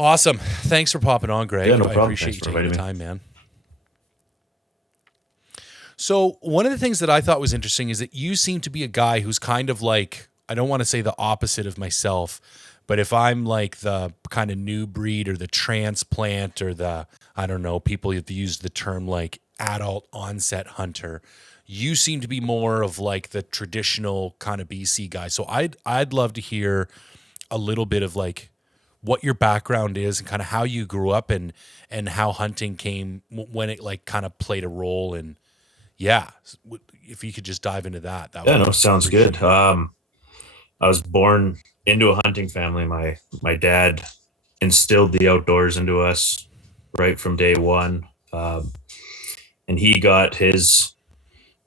Awesome. Thanks for popping on, Greg. Yeah, no I problem. appreciate Thanks you for taking the inviting me. time, man. So one of the things that I thought was interesting is that you seem to be a guy who's kind of like, I don't want to say the opposite of myself, but if I'm like the kind of new breed or the transplant or the, I don't know, people have used the term like adult onset hunter, you seem to be more of like the traditional kind of BC guy. So I'd love to hear a little bit of like what your background is and kind of how you grew up and how hunting came when it like kind of played a role in. Yeah, if you could just dive into that, that Yeah, would no, be sounds good. appreciated. I was born into a hunting family. My dad instilled the outdoors into us right from day one, and he got his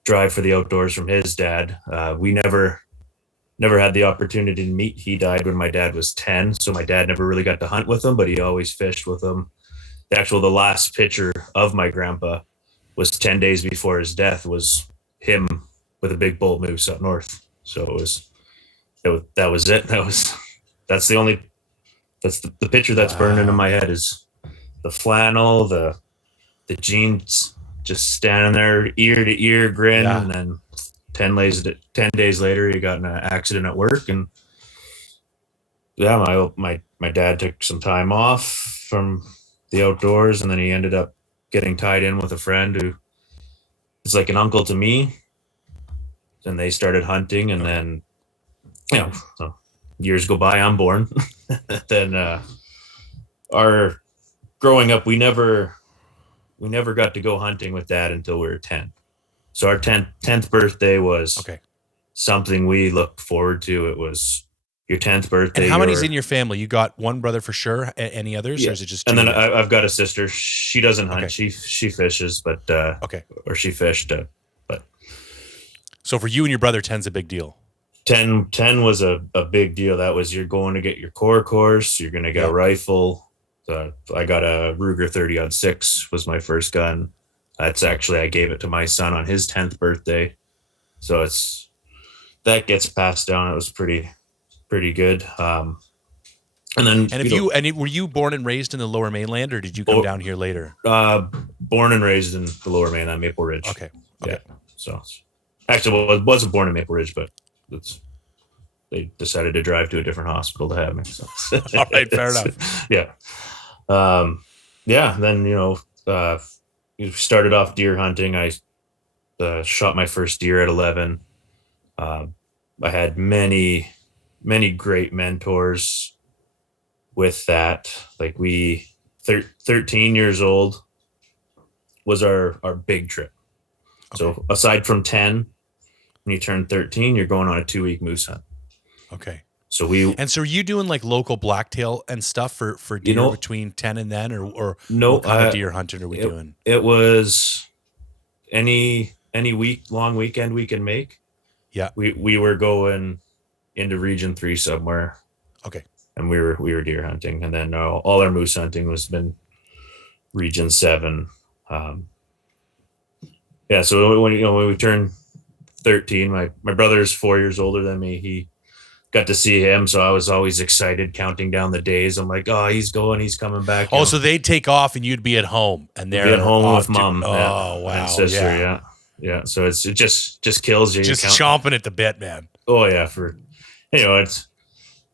drive for the outdoors from his dad. We never had the opportunity to meet. He died when my dad was 10, so my dad never really got to hunt with him, but he always fished with him. The last picture of my grandpa was 10 days before his death, was him with a big bull moose up north. So that was it. That's the only that's the picture that's burned into Wow. my head is the flannel, the jeans, just standing there ear to ear grin. Yeah. And then 10 days later he got in an accident at work. And yeah, my dad took some time off from the outdoors, and then he ended up getting tied in with a friend who is like an uncle to me. And they started hunting, and Okay. then so years go by, I'm born. Then our growing up, we never got to go hunting with dad until we were 10. So our 10th birthday was Okay. something we looked forward to. It was your 10th And birthday. how many's in your family? You got one brother for sure. Any others, or Yeah. is it just And two then of you? I've got a sister. She doesn't hunt. Okay. She fishes, but Okay. or she fished. But So for you and your brother, 10's a big deal. 10 was a big deal. That was, you're going to get your core course. You're going to get a Yeah. rifle. I got a Ruger 30-06 was my first gun. That's actually, I gave it to my son on his 10th birthday. So that gets passed down. It was pretty good. And then, And were you born and raised in the Lower Mainland, or did you come bo- down here later? born and raised in the Lower Mainland, Maple Ridge. Okay. Yeah. Okay. So actually, well, I wasn't born in Maple Ridge, but it's, they decided to drive to a different hospital to have me. So. All right. Fair enough. Yeah. Yeah. Then, you started off deer hunting. I shot my first deer at 11. I had many, many great mentors with that. Like 13 years old was our big trip. Okay. So aside from 10, when you turn 13, you're going on a 2-week moose hunt. Okay. So are you doing like local blacktail and stuff for deer between 10 and then, or no, what kind of deer hunting are we doing? it was any long weekend we can make. Yeah. We were going into Region 3 somewhere. Okay. And we were deer hunting, and then all our moose hunting was been Region 7. Yeah. So when we turned 13, my brother's 4 years older than me. He got to see him, so I was always excited, counting down the days. I'm like, oh, he's coming back. Oh, so they'd take off and you'd be at home, and they're be at home off with mom. Oh, wow. And sister. Yeah. So it just kills you. Just chomping at the bit, man. Oh yeah, it's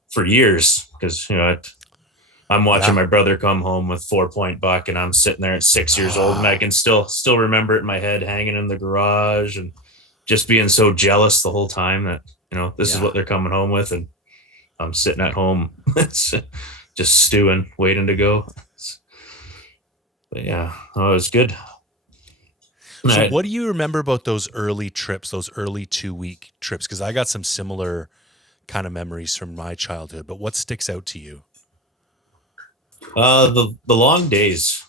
for years, because I'm watching my brother come home with 4-point buck, and I'm sitting there at 6 years old, and I can still remember it in my head, hanging in the garage, and just being so jealous the whole time that this is what they're coming home with, and I'm sitting at home, it's just stewing, waiting to go. But yeah, it was good. So what do you remember about those early trips, those early 2-week trips? Because I got some similar kind of memories from my childhood, but what sticks out to you? The long days,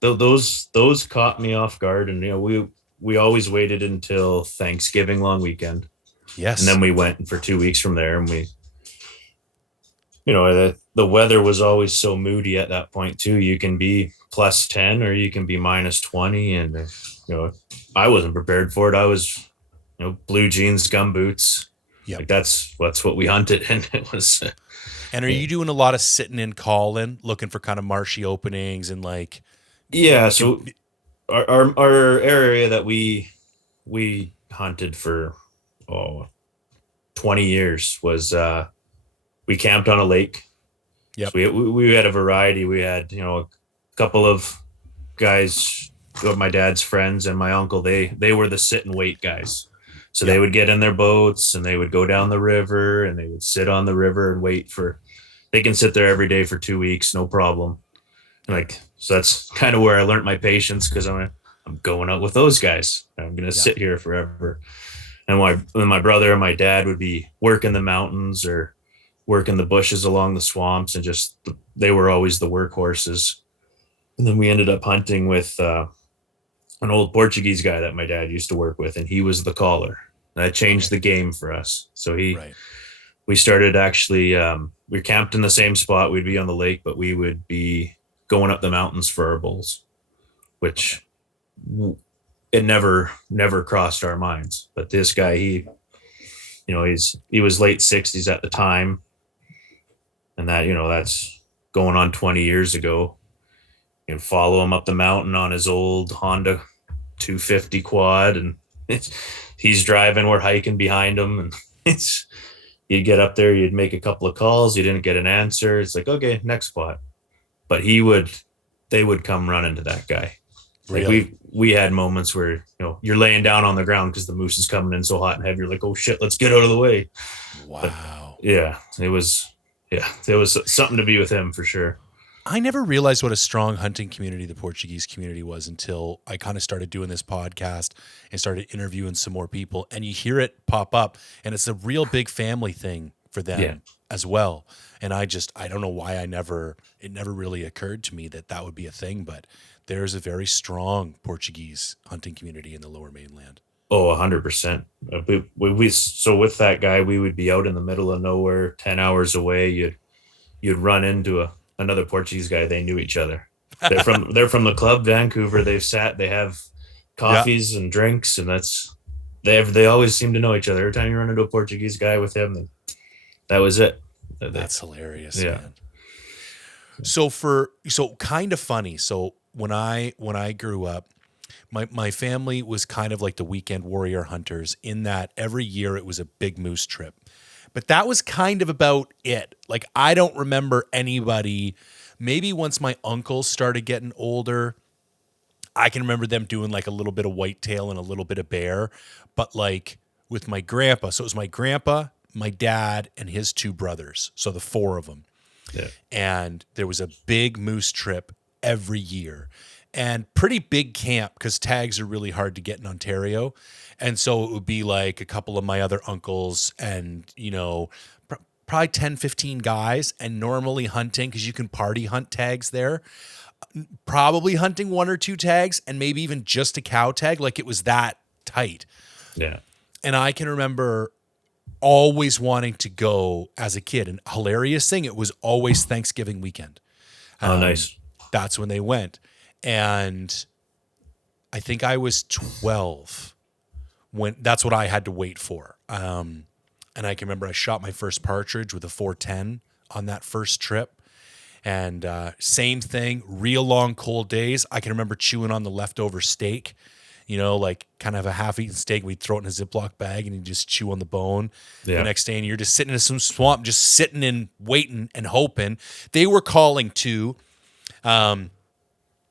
those caught me off guard, and we always waited until Thanksgiving long weekend. Yes. And then we went for 2 weeks from there, and the weather was always so moody at that point too. You can be plus 10 or you can be minus 20. And, I wasn't prepared for it. I was, blue jeans, gum boots. Yeah. Like that's what we hunted. And it was, And are you doing a lot of sitting in calling, looking for kind of marshy openings and like Yeah, you can so our area that we hunted for, oh, 20 years was, we camped on a lake. So yep. we had a variety. We had, a couple of guys, my dad's friends and my uncle. They were the sit and wait guys. So they Yep. would get in their boats and they would go down the river and they would sit on the river and wait for. They can sit there every day for 2 weeks, no problem. Yep. Like, so that's kind of where I learned my patience, because I'm going out with those guys. I'm gonna Yep. sit here forever. And my brother and my dad would be working the mountains or working the bushes along the swamps, and just they were always the workhorses. And then we ended up hunting with an old Portuguese guy that my dad used to work with, and he was the caller. That changed Okay. the game for us. So Right. we started actually, we camped in the same spot. We'd be on the lake, but we would be going up the mountains for our bulls, Okay. which it never crossed our minds. But this guy, he was late 60s at the time, and that's going on 20 years ago. You can follow him up the mountain on his old Honda 250 quad, and he's driving, we're hiking behind him, and it's you'd get up there, you'd make a couple of calls, you didn't get an answer, it's like, okay, next spot. But they would come running to that guy. Like, Really? we had moments where, you're laying down on the ground because the moose is coming in so hot and heavy, you're like, oh shit, let's get out of the way. But Wow. yeah, there was something to be with him for sure. I never realized what a strong hunting community the Portuguese community was until I kind of started doing this podcast and started interviewing some more people. And you hear it pop up, and it's a real big family thing for them Yeah. as well. And I don't know why it never really occurred to me that would be a thing, but there's a very strong Portuguese hunting community in the Lower Mainland. Oh, 100%. So with that guy, we would be out in the middle of nowhere, 10 hours away. You'd run into another Portuguese guy. They knew each other. They're from the club, Vancouver. They have Yeah, coffees and drinks, and they always seem to know each other. Every time you run into a Portuguese guy with him, then that was it. that's hilarious, Yeah. man. So kind of funny. So when I grew up, my family was kind of like the weekend warrior hunters in that every year it was a big moose trip. But that was kind of about it. Like, I don't remember anybody. Maybe once my uncles started getting older, I can remember them doing like a little bit of whitetail and a little bit of bear. But like with my grandpa, so it was my grandpa, my dad, and his two brothers. So the four of them. Yeah. And there was a big moose trip every year, and pretty big camp because tags are really hard to get in Ontario. And so it would be like a couple of my other uncles and, probably 10, 15 guys, and normally hunting, because you can party hunt tags there, probably hunting one or two tags and maybe even just a cow tag. Like, it was that tight. Yeah. And I can remember always wanting to go as a kid. And hilarious thing, it was always Thanksgiving weekend. Oh, nice. That's when they went. And I think I was 12 when that's what I had to wait for. And I can remember I shot my first partridge with a 410 on that first trip. And same thing, real long cold days. I can remember chewing on the leftover steak, like kind of a half-eaten steak. We'd throw it in a Ziploc bag and you just chew on the bone. Yeah. The next day, and you're just sitting in some swamp, just sitting and waiting and hoping. They were calling too. And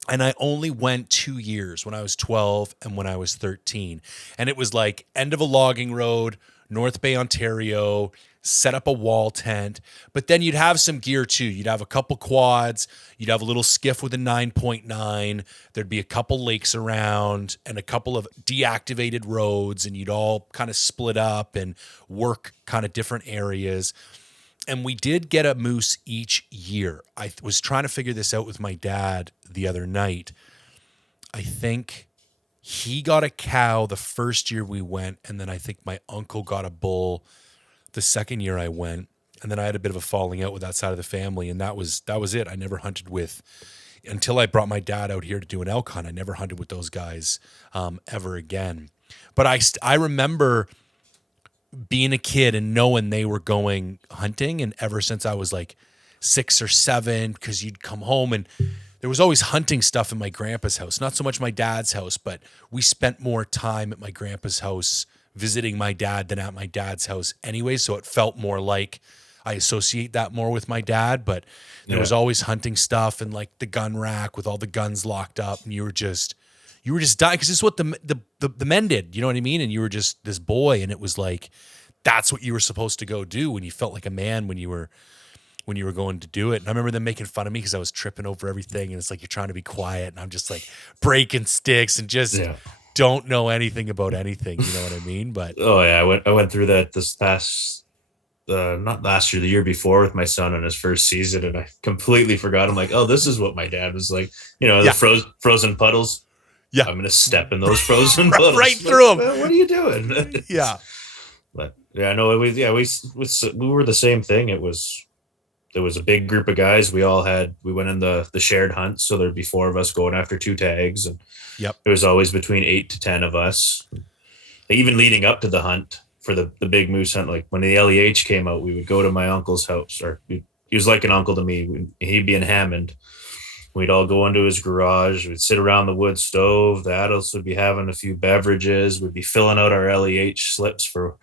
I only went 2 years, when I was 12 and when I was 13. And it was like end of a logging road, North Bay, Ontario, set up a wall tent. But then you'd have some gear too. You'd have a couple quads. You'd have a little skiff with a 9.9. There'd be a couple lakes around and a couple of deactivated roads. And you'd all kind of split up and work kind of different areas. And we did get a moose each year. I was trying to figure this out with my dad the other night. I think he got a cow the first year we went, and then I think my uncle got a bull the second year I went. And then I had a bit of a falling out with that side of the family, and that was it. I never hunted with, until I brought my dad out here to do an elk hunt, I never hunted with those guys ever again. But I remember being a kid and knowing they were going hunting. And ever since I was like 6 or 7, because you'd come home and there was always hunting stuff in my grandpa's house, not so much my dad's house, but we spent more time at my grandpa's house visiting my dad than at my dad's house anyway. So it felt more like I associate that more with my dad, but there was always hunting stuff and like the gun rack with all the guns locked up, and you were just dying because it's what the men did, you know what I mean? And you were just this boy, and it was like that's what you were supposed to go do when you felt like a man when you were going to do it. And I remember them making fun of me because I was tripping over everything, and it's like you're trying to be quiet, and I'm just like breaking sticks and just don't know anything about anything, you know what I mean? But I went through that this past not last year, the year before, with my son on his first season, and I completely forgot. I'm like, oh, this is what my dad was like. You know, the frozen puddles. Yeah, I'm gonna step in those frozen puddles right through them. What are you doing? But no, we were the same thing. There was a big group of guys. We went in the shared hunt, so there'd be 4 of us going after 2 tags, and there was always between 8 to 10 of us. Even leading up to the hunt for the big moose hunt, like when the LEH came out, we would go to my uncle's house, or he was like an uncle to me. He'd be in Hammond. We'd all go into his garage. We'd sit around the wood stove. The adults would be having a few beverages. We'd be filling out our LEH slips for,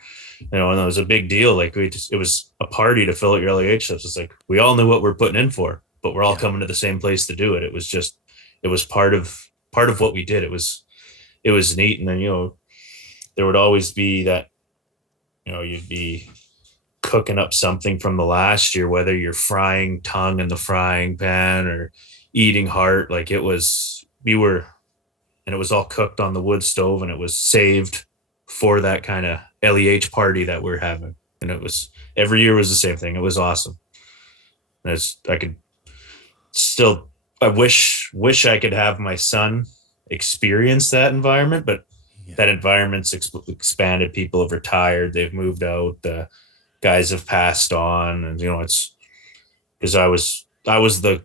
and it was a big deal. Like it was a party to fill out your LEH slips. It's like we all knew what we're putting in for, but we're all coming to the same place to do it. It was part of what we did. It was neat. And then, there would always be that, you'd be cooking up something from the last year, whether you're frying tongue in the frying pan or eating heart. Like and it was all cooked on the wood stove, and it was saved for that kind of LEH party that we're having. And it was, every year was the same thing. It was awesome. And I wish I could have my son experience that environment, but that environment's expanded. People have retired. They've moved out. The guys have passed on. And, it's because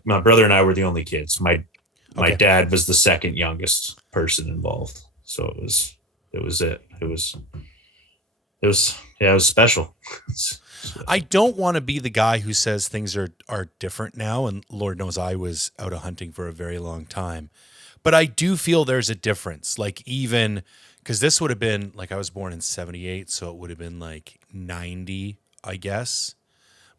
my brother and I were the only kids. My dad was the second youngest person involved. So it was special. I don't want to be the guy who says things are different now. And Lord knows I was out of hunting for a very long time, but I do feel there's a difference. Like, even because this would have been like, I was born in 78. So it would have been like 90, I guess.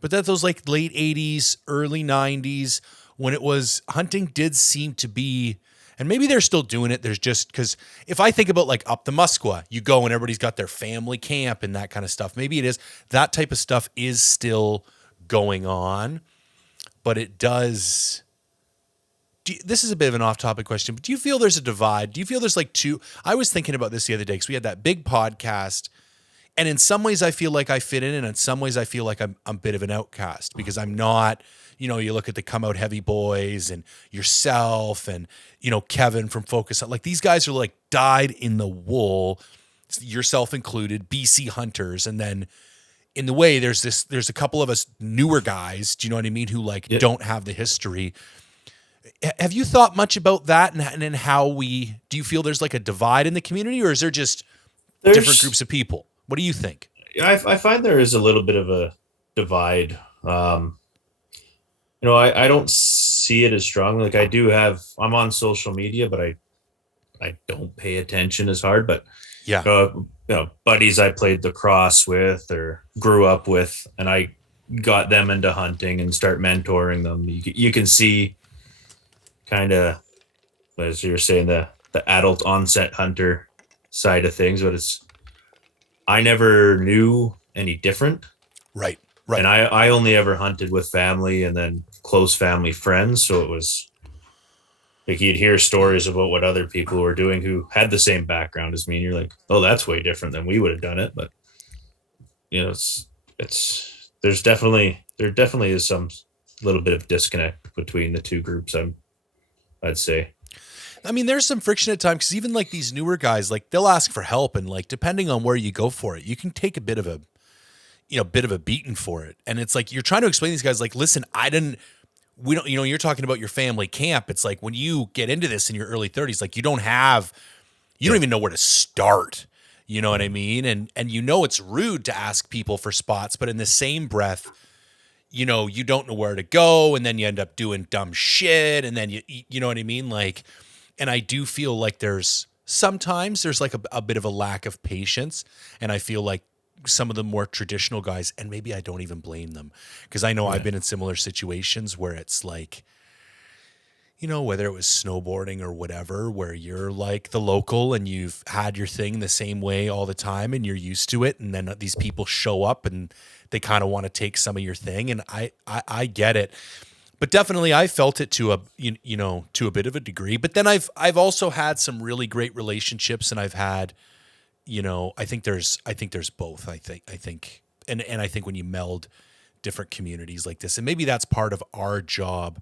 But that those like late 80s, early 90s, when it was hunting did seem to be, and maybe they're still doing it. There's just, because if I think about like up the Muskwa, you go and everybody's got their family camp and that kind of stuff. Maybe it is, that type of stuff is still going on, but it does. This is a bit of an off-topic question, but do you feel there's a divide? Do you feel there's like two? I was thinking about this the other day because we had that big podcast, and in some ways I feel like I fit in, and in some ways I feel like I'm a bit of an outcast because I'm not, you look at the Come Out Heavy Boys and yourself and, Kevin from Focus. Like, these guys are like dyed in the wool, yourself included, BC hunters. And then in the way there's a couple of us newer guys, do you know what I mean? Who don't have the history. Have you thought much about that and how do you feel there's like a divide in the community, or is there just different groups of people? What do you think? I find there is a little bit of a divide. I don't see it as strongly. Like, I'm on social media, but I don't pay attention as hard. But buddies I played lacrosse with or grew up with, and I got them into hunting and start mentoring them. You can see kind of, as you're saying, the adult onset hunter side of things, but I never knew any different. Right. And I only ever hunted with family and then close family friends. So it was like, you'd hear stories about what other people were doing who had the same background as me. And you're like, oh, that's way different than we would have done it. But there definitely is some little bit of disconnect between the two groups, I'd say. I mean, there's some friction at times because even like these newer guys, like they'll ask for help, and like depending on where you go for it, you can take a bit of a beating for it. And it's like you're trying to explain to these guys, like, listen, we don't, you're talking about your family camp. It's like when you get into this in your early 30s, like you don't even know where to start. You know what I mean? And you know it's rude to ask people for spots, but in the same breath, you know, you don't know where to go, and then you end up doing dumb shit, and then you know what I mean? Like, and I do feel like sometimes there's like a bit of a lack of patience, and I feel like some of the more traditional guys, and maybe I don't even blame them, because I know I've been in similar situations where it's like, you know, whether it was snowboarding or whatever, where you're like the local and you've had your thing the same way all the time and you're used to it. And then these people show up and they kind of want to take some of your thing. And I get it, but definitely I felt it to to a bit of a degree. But then I've also had some really great relationships, and I've had, I think there's both. I think, and I think when you meld different communities like this, and maybe that's part of our job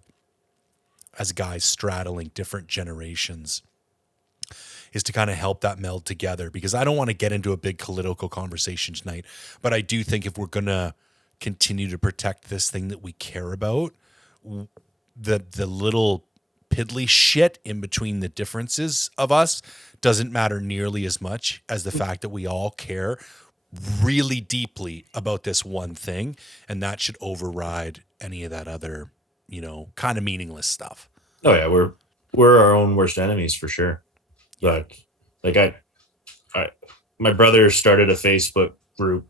as guys straddling different generations, is to kind of help that meld together, because I don't want to get into a big political conversation tonight, but I do think if we're going to continue to protect this thing that we care about, the little piddly shit in between the differences of us doesn't matter nearly as much as the fact that we all care really deeply about this one thing, and that should override any of that other, kind of meaningless stuff. Oh yeah, we're our own worst enemies for sure. But like I my brother started a Facebook group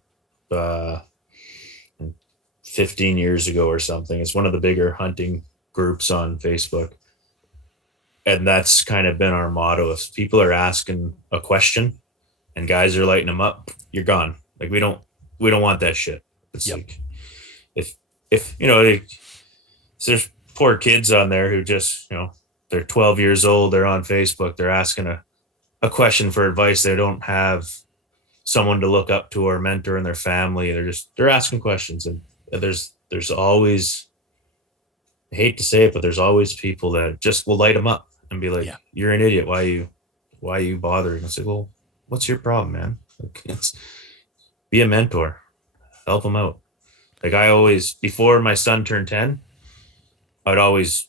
15 years ago or something. It's one of the bigger hunting groups on Facebook. And that's kind of been our motto. If people are asking a question and guys are lighting them up, you're gone. Like we don't want that shit. It's like if there's poor kids on there who just, they're 12 years old, they're on Facebook, they're asking a question for advice. They don't have someone to look up to or mentor in their family. They're asking questions, and there's always, I hate to say it, but there's always people that just will light them up and be like, you're an idiot. Why are you bothering? I say, well, what's your problem, man? Like, be a mentor, help them out. Like I always, before my son turned 10, I would always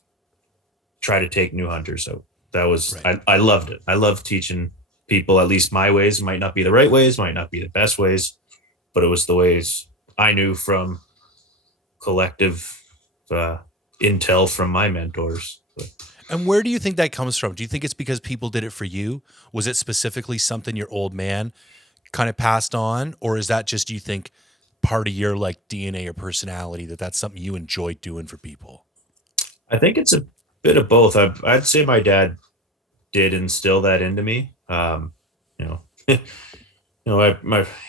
try to take new hunters out. That was, right. I loved it. I love teaching people, at least my ways. Might not be the right ways, might not be the best ways, but it was the ways I knew from collective intel from my mentors. And where do you think that comes from? Do you think it's because people did it for you? Was it specifically something your old man kind of passed on? Or is that just, do you think, part of your like DNA or personality, that's something you enjoyed doing for people? I think it's a bit of both. I'd say my dad did instill that into me.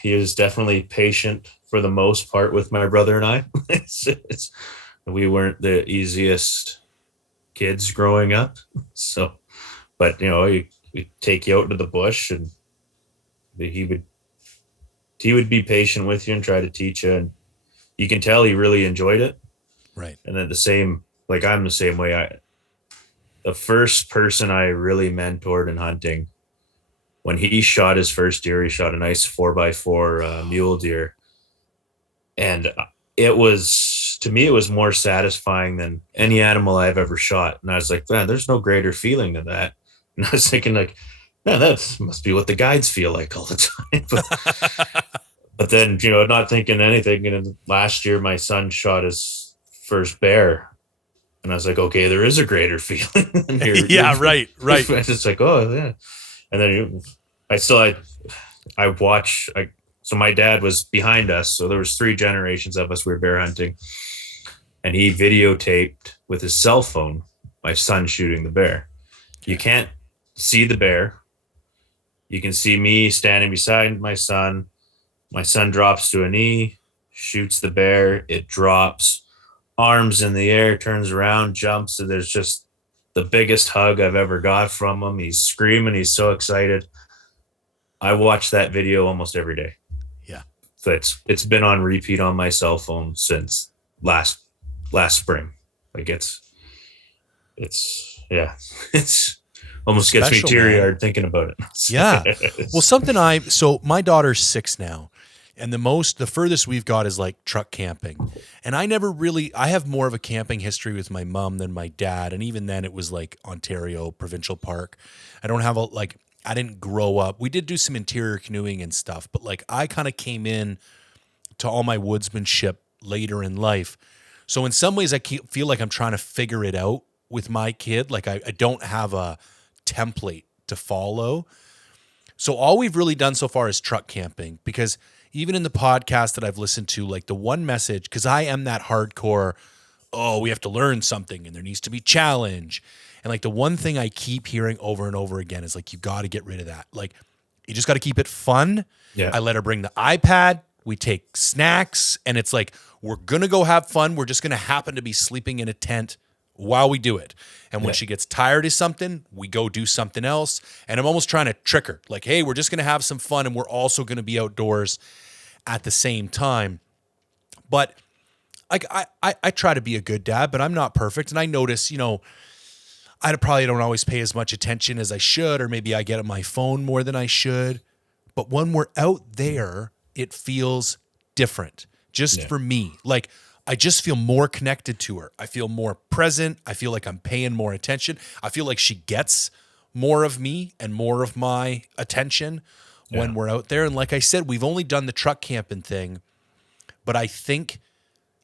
He was definitely patient for the most part with my brother and I. We weren't the easiest kids growing up. So, but we take you out into the bush, and he would be patient with you and try to teach you, and you can tell he really enjoyed it. Right. And then I'm the same way. The first person I really mentored in hunting, when he shot his first deer, he shot a nice 4x4 mule deer. And to me, it was more satisfying than any animal I've ever shot. And I was like, man, there's no greater feeling than that. And I was thinking like, man, that must be what the guides feel like all the time. But then, not thinking anything. And then last year, my son shot his first bear. And I was like, okay, there is a greater feeling. Right. It's like, oh, yeah. And then I watch. So my dad was behind us. So there was 3 generations of us. We were bear hunting. And he videotaped with his cell phone my son shooting the bear. You can't see the bear. You can see me standing beside my son. My son drops to a knee, shoots the bear. It drops, arms in the air, turns around, jumps. And there's just the biggest hug I've ever got from him. He's screaming. He's so excited. I watch that video almost every day. Yeah. So it's been on repeat on my cell phone since last spring. Like it's almost gets me teary-eyed thinking about it. Yeah. Well, so my daughter's 6 now, and the furthest we've got is like truck camping. And I have more of a camping history with my mom than my dad. And even then it was like Ontario Provincial Park. I don't have I didn't grow up. We did do some interior canoeing and stuff, but like I kind of came in to all my woodsmanship later in life. So in some ways, feel like I'm trying to figure it out with my kid. Like I don't have a template to follow. So all we've really done so far is truck camping, because even in the podcast that I've listened to, like the one message, because I am that hardcore, oh, we have to learn something and there needs to be challenge. And like the one thing I keep hearing over and over again is like, you got to get rid of that. Like you just got to keep it fun. Yeah. I let her bring the iPad. We take snacks and it's like, we're going to go have fun. We're just going to happen to be sleeping in a tent while we do it. And when she gets tired of something, we go do something else. And I'm almost trying to trick her. Like, hey, we're just going to have some fun and we're also going to be outdoors at the same time. But like I try to be a good dad, but I'm not perfect. And I notice, you know, I probably don't always pay as much attention as I should, or maybe I get on my phone more than I should. But when we're out there, it feels different just for me. Like I just feel more connected to her. I feel more present. I feel like I'm paying more attention. I feel like she gets more of me and more of my attention when we're out there. And like I said, we've only done the truck camping thing, but I think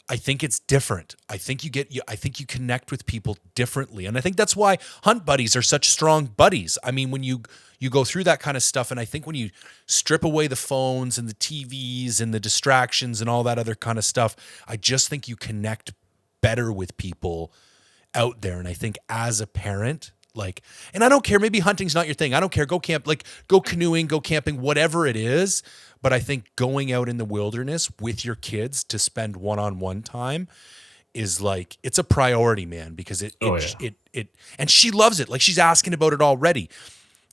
it's different. I think you connect with people differently. And I think that's why hunt buddies are such strong buddies. I mean, when you go through that kind of stuff, and I think when you strip away the phones and the TVs and the distractions and all that other kind of stuff, I just think you connect better with people out there. And I think as a parent, like, and I don't care, maybe hunting's not your thing. I don't care. Go camp, like go canoeing, go camping, whatever it is. But I think going out in the wilderness with your kids to spend one-on-one time is like, it's a priority, man, because it and she loves it. Like she's asking about it already.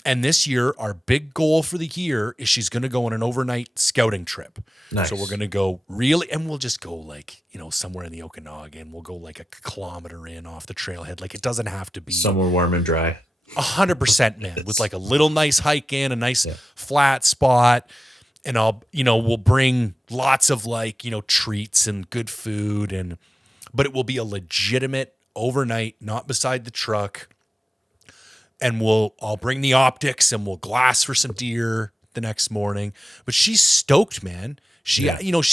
And this year, our big goal for the year is she's going to go on an overnight scouting trip. Nice. So we're going to go really, and we'll just go like, you know, somewhere in the Okanagan. We'll go like a kilometer in off the trailhead. Like it doesn't have to be somewhere warm and dry. 100%, man, with like a little nice hike in, a nice flat spot. And we'll bring lots of like, you know, treats and good food, but it will be a legitimate overnight, not beside the truck. And I'll bring the optics and we'll glass for some deer the next morning. But she's stoked, man. She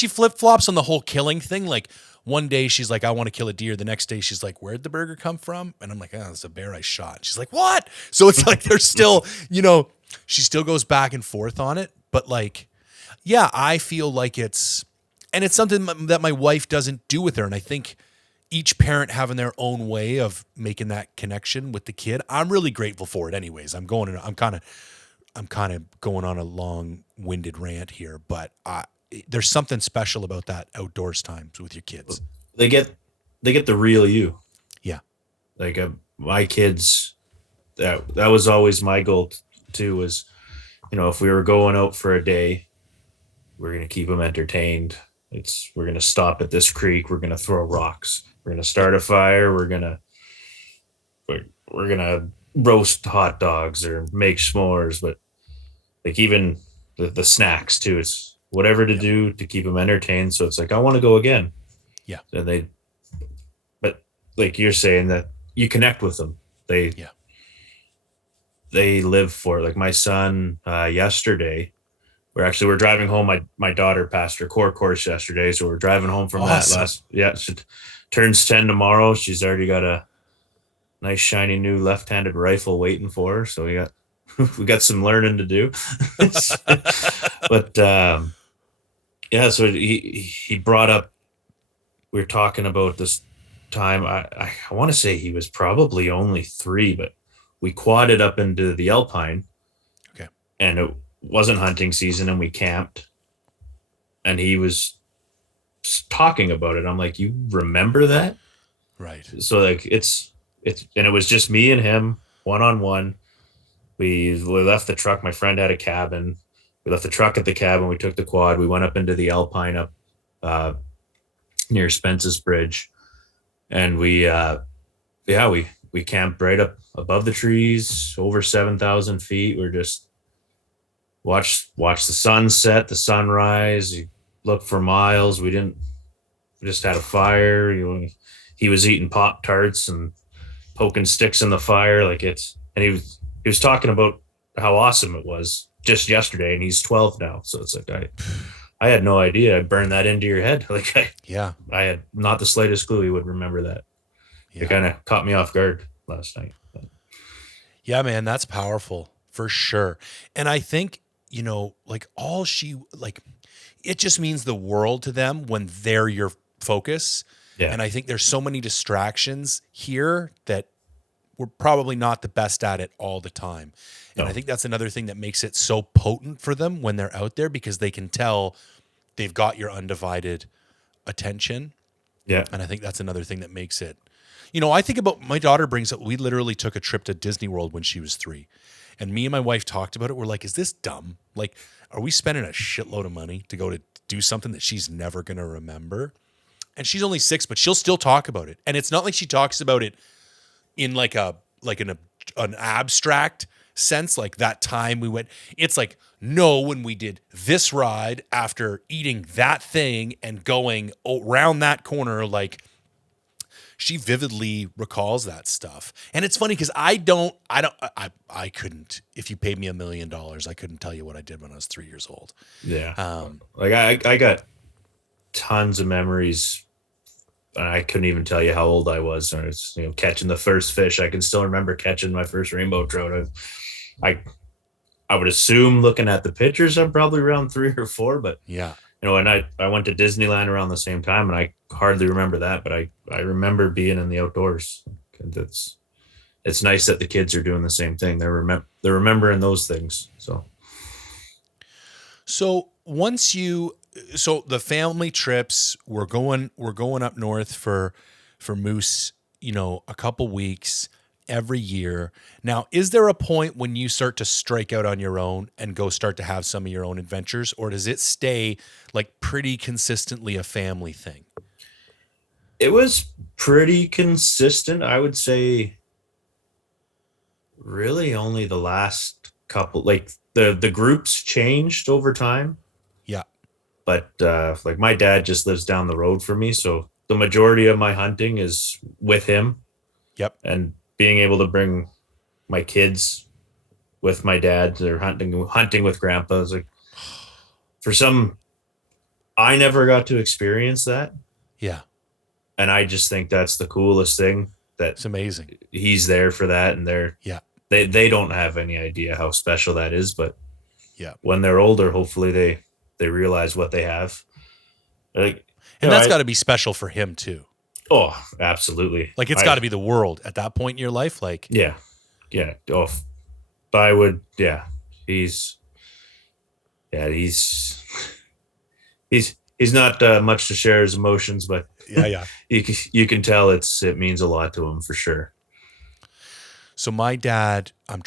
flip-flops on the whole killing thing. Like one day she's like, I want to kill a deer. The next day she's like, where'd the burger come from? And I'm like, oh, it's a bear I shot. She's like, what? So it's like, there's still, you know, she still goes back and forth on it. But like, yeah, I feel like it's something that my wife doesn't do with her. And I think each parent having their own way of making that connection with the kid, I'm really grateful for it anyways. I'm kind of going on a long-winded rant here, but there's something special about that outdoors times with your kids. They get the real you. Yeah. Like my kids, that was always my goal too, was, you know, if we were going out for a day, we're going to keep them entertained. We're going to stop at this creek. We're going to throw rocks. We're going to start a fire. We're going to roast hot dogs or make s'mores. But like even the snacks too, it's whatever to do to keep them entertained. So it's like, I want to go again. Yeah. And but like you're saying, that you connect with them. They live for it. Like my son, yesterday, we're driving home. My daughter passed her core course yesterday, so we're driving home from that she turns 10 tomorrow. She's already got a nice shiny new left-handed rifle waiting for her. So we got some learning to do. But so he brought up, we were talking about this time. I want to say he was probably only 3, but we quadded up into the Alpine. Okay. And it wasn't hunting season and we camped, and he was talking about it. I'm like, you remember that? Right. So like it's and it was just me and him one-on-one. We left the truck. My friend had a cabin. We left the truck at the cabin. We took the quad. We went up into the Alpine up near Spence's Bridge, and we camped right up above the trees, over 7,000 feet. We're just watch the sunset, the sunrise. You look for miles. We just had a fire. He was eating Pop-Tarts and poking sticks in the fire. And he was talking about how awesome it was just yesterday, and he's 12 now. So it's like I had no idea. I burned that into your head. Like Yeah. I had not the slightest clue he would remember that. It Yeah. kind of caught me off guard last night. Yeah, man, that's powerful for sure. And I think, like it just means the world to them when they're your focus. Yeah. And I think there's so many distractions here that we're probably not the best at it all the time. And I No. think that's another thing that makes it so potent for them when they're out there because they can tell they've got your undivided attention. Yeah. And I think that's another thing that makes it. I think about my daughter brings up, we literally took a trip to Disney World when she was 3. And me and my wife talked about it. We're like, is this dumb? Like, are we spending a shitload of money to go to do something that she's never going to remember? And she's only 6, but she'll still talk about it. And it's not like she talks about it in an abstract sense, like that time we went. It's like, no, when we did this ride after eating that thing and going around that corner, like she vividly recalls that stuff. And it's funny because I couldn't, if you paid me $1 million, I couldn't tell you what I did when I was 3 years old. Yeah. Like I got tons of memories. And I couldn't even tell you how old I was. I was, catching the first fish. I can still remember catching my first rainbow trout. I would assume, looking at the pictures, I'm probably around 3 or 4. But Yeah. and I went to Disneyland around the same time, and I hardly remember that. But I remember being in the outdoors. And it's nice that the kids are doing the same thing. They're remembering those things. So so the family trips, we're going up north for moose, a couple weeks every year. Now, is there a point when you start to strike out on your own and go start to have some of your own adventures, or does it stay like pretty consistently a family thing? It was pretty consistent. I would say really only the last couple, like the groups changed over time. Yeah. But like my dad just lives down the road from me, so the majority of my hunting is with him. Yep. And being able to bring my kids with my dad, they're hunting with grandpa. Is like, I never got to experience that. Yeah. And I just think that's the coolest thing, that It's amazing. he's there for that. And Yeah. they don't have any idea how special that is. But Yeah. when they're older, hopefully they realize what they have. Like, And that's got to be special for him too. oh, absolutely. Like it's got to be the world at that point in your life. Like, yeah. Oh, but I would, yeah, he's not much to share his emotions, but yeah. you can tell it means a lot to him for sure. So my dad, I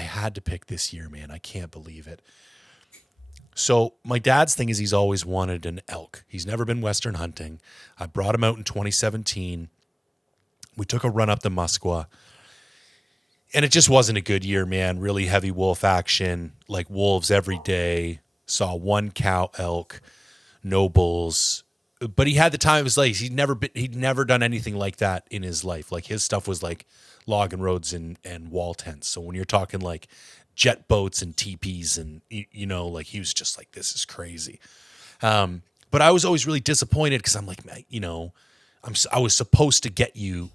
had to pick this year, man. I can't believe it. So my dad's thing is he's always wanted an elk. He's never been Western hunting. I brought him out in 2017. We took a run up the Muskwa. And it just wasn't a good year, man. Really heavy wolf action, like wolves every day. Saw one cow elk, no bulls. But he had the time of his life. He'd never done anything like that in his life. Like his stuff was like logging roads and wall tents. So when you're talking like jet boats and teepees and, like he was just like, this is crazy. But I was always really disappointed because I'm like, I was supposed to get you,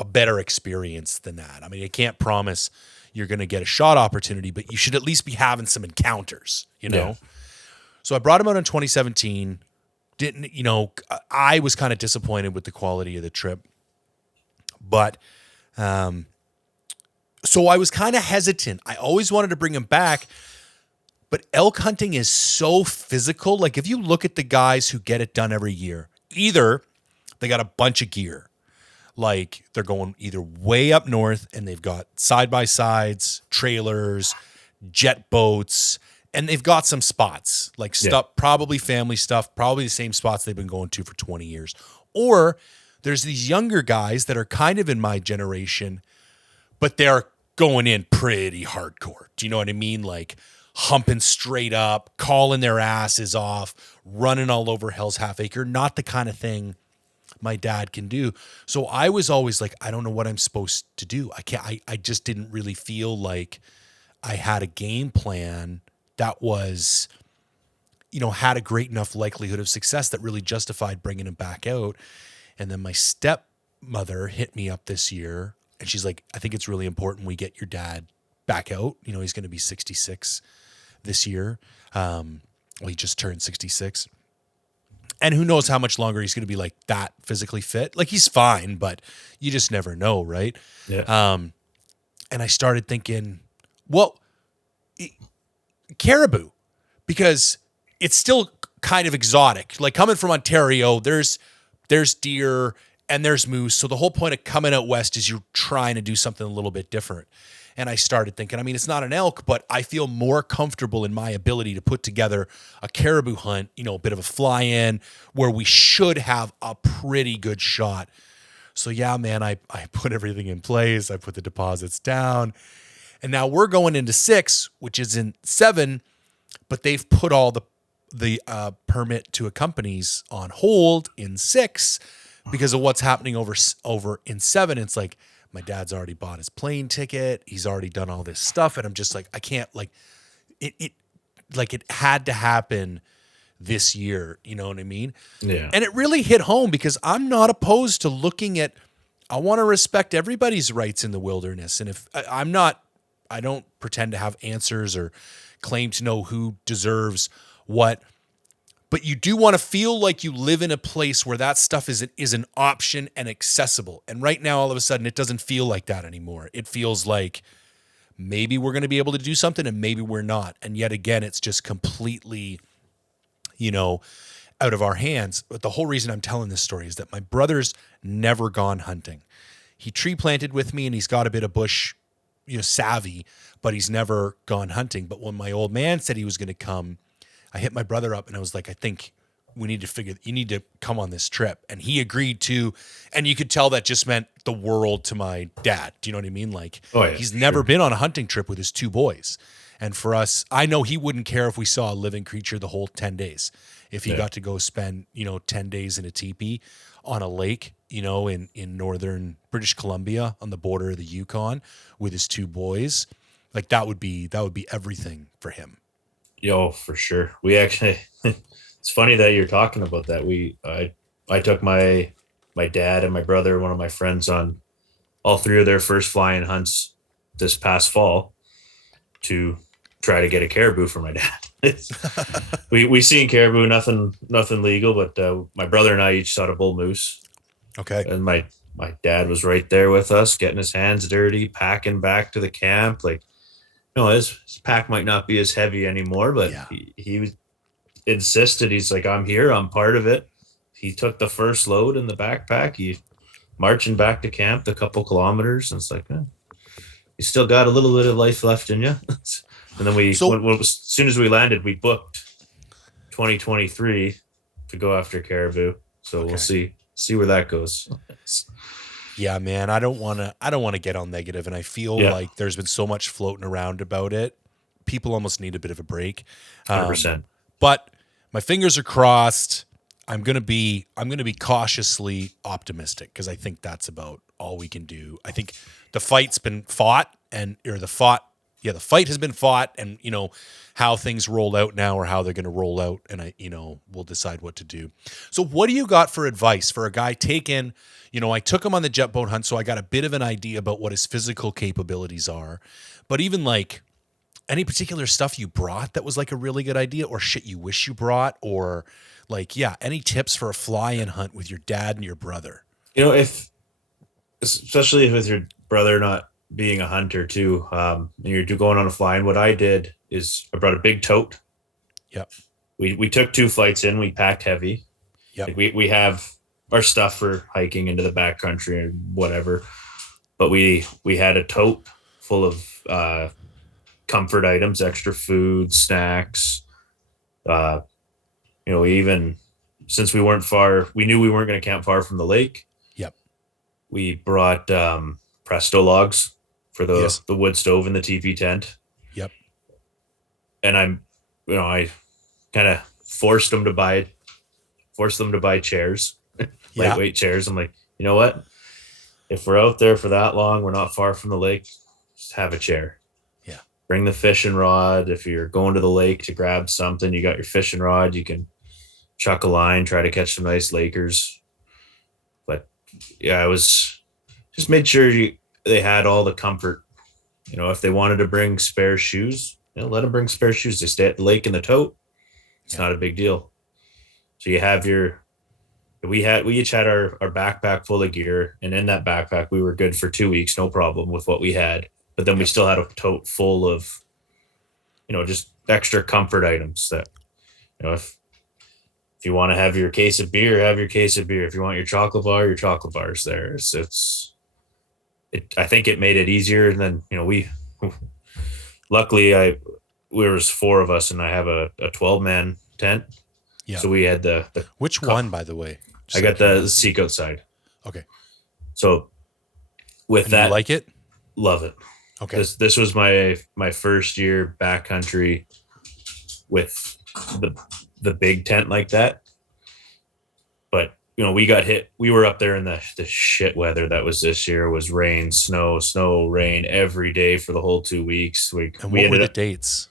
a better experience than that. I mean, I can't promise you're going to get a shot opportunity, but you should at least be having some encounters, Yeah. So I brought him out in 2017. I was kind of disappointed with the quality of the trip, but, so I was kind of hesitant. I always wanted to bring him back, but elk hunting is so physical. Like if you look at the guys who get it done every year, either they got a bunch of gear, like they're going either way up north and they've got side-by-sides, trailers, jet boats, and they've got some spots, like stuff, probably family stuff, probably the same spots they've been going to for 20 years. Or there's these younger guys that are kind of in my generation, but they're going in pretty hardcore. Do you know what I mean? Like humping straight up, calling their asses off, running all over Hell's Half Acre. Not the kind of thing my dad can do. So I was always like, I don't know what I'm supposed to do. I just didn't really feel like I had a game plan that was, had a great enough likelihood of success that really justified bringing him back out. And then my stepmother hit me up this year and she's like, I think it's really important we get your dad back out. He's going to be 66 this year. He just turned 66. And who knows how much longer he's going to be like that physically fit. Like he's fine, but you just never know, right? Yeah. And I started thinking, well, caribou, because it's still kind of exotic. Like coming from Ontario, there's deer and there's moose. So the whole point of coming out west is you're trying to do something a little bit different. And I started thinking, it's not an elk, but I feel more comfortable in my ability to put together a caribou hunt, a bit of a fly-in where we should have a pretty good shot. So yeah, man, I put everything in place. I put the deposits down. And now we're going into 6, which is in 7, but they've put all the permit to a companies on hold in 6 because of what's happening over in 7. It's like, my dad's already bought his plane ticket. He's already done all this stuff. And I'm just like, I can't it had to happen this year. You know what I mean? Yeah. And it really hit home because I'm not opposed to looking at, I want to respect everybody's rights in the wilderness. And if I don't pretend to have answers or claim to know who deserves what, but you do want to feel like you live in a place where that stuff is an option and accessible. And right now, all of a sudden, it doesn't feel like that anymore. It feels like maybe we're going to be able to do something and maybe we're not. And yet again, it's just completely, out of our hands. But the whole reason I'm telling this story is that my brother's never gone hunting. He tree planted with me and he's got a bit of bush, savvy, but he's never gone hunting. But when my old man said he was going to come, I hit my brother up and I was like, I think you need to come on this trip. And he agreed to, and you could tell that just meant the world to my dad. Do you know what I mean? Like, he's never been on a hunting trip with his 2 boys. And for us, I know he wouldn't care if we saw a living creature the whole 10 days. If he got to go spend, 10 days in a teepee on a lake, in northern British Columbia on the border of the Yukon with his 2 boys, like that would be everything for him. Yo, for sure. We actually, it's funny that you're talking about that. I took my dad and my brother, one of my friends, on all 3 of their first flying hunts this past fall to try to get a caribou for my dad. we seen caribou, nothing legal, but my brother and I each shot a bull moose. Okay. And my dad was right there with us, getting his hands dirty, packing back to the camp. Like, his pack might not be as heavy anymore, but he insisted. He's like, I'm here. I'm part of it. He took the first load in the backpack. He marching back to camp the couple kilometers. And it's like, you still got a little bit of life left in you. And then as soon as we landed, we booked 2023 to go after caribou. So we'll see where that goes. Yeah, man, I don't want to get all negative, and I feel like there's been so much floating around about it. People almost need a bit of a break. 100%. But my fingers are crossed. I'm going to be cautiously optimistic because I think that's about all we can do. I think the fight's been fought the fight has been fought, and how things roll out now or how they're going to roll out, and we'll decide what to do. So what do you got for advice for a guy taking, I took him on the jet boat hunt, so I got a bit of an idea about what his physical capabilities are, but even like any particular stuff you brought that was like a really good idea or shit you wish you brought, or like, any tips for a fly-in hunt with your dad and your brother? Especially with your brother not being a hunter too, and you're going on a fly-in, what I did is I brought a big tote. Yep. We took 2 flights in, we packed heavy. Yep. Like we have our stuff for hiking into the backcountry or whatever, but we had a tote full of comfort items, extra food, snacks. We even, since we weren't far, we knew we weren't going to camp far from the lake. Yep. We brought Presto logs for the wood stove in the teepee tent. Yep. And I kind of forced them to buy chairs. Yeah. lightweight chairs. I'm like, you know what? If we're out there for that long, we're not far from the lake, just have a chair. Yeah. Bring the fishing rod. If you're going to the lake to grab something, you got your fishing rod. You can chuck a line, try to catch some nice Lakers. But yeah, I was just made sure they had all the comfort. If they wanted to bring spare shoes, let them bring spare shoes. They stay at the lake in the tote. It's not a big deal. So you have we each had our backpack full of gear, and in that backpack we were good for 2 weeks, no problem with what we had. But then we still had a tote full of, just extra comfort items that, if you want to have your case of beer, have your case of beer. If you want your chocolate bar's there. I think it made it easier. And then, luckily there was 4 of us, and I have a 12-man tent. Yeah. So we had the which one, by the way? I got the Seacoast side. Okay. So with and that, you like it? Love it. Okay. This was my first year backcountry with the big tent like that. But we got hit. We were up there in the shit weather that was this year. It was rain, snow, rain every day for the whole 2 weeks. And what were the dates?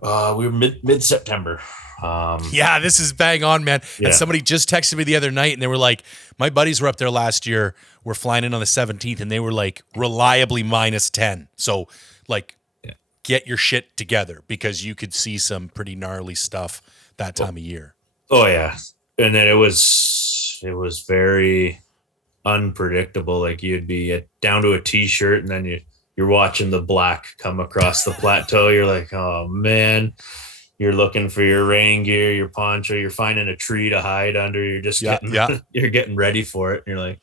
We were mid September. Yeah, this is bang on, man. Yeah. And somebody just texted me the other night, and they were like, my buddies were up there last year. We're flying in on the 17th, and they were like reliably -10. So like, get your shit together, because you could see some pretty gnarly stuff that time of year. Oh yeah. And then it was very unpredictable. Like you'd be down to a t-shirt, and then you're watching the black come across the plateau. You're like, oh man. You're looking for your rain gear, your poncho. You're finding a tree to hide under. You're just you're getting ready for it. And you're like,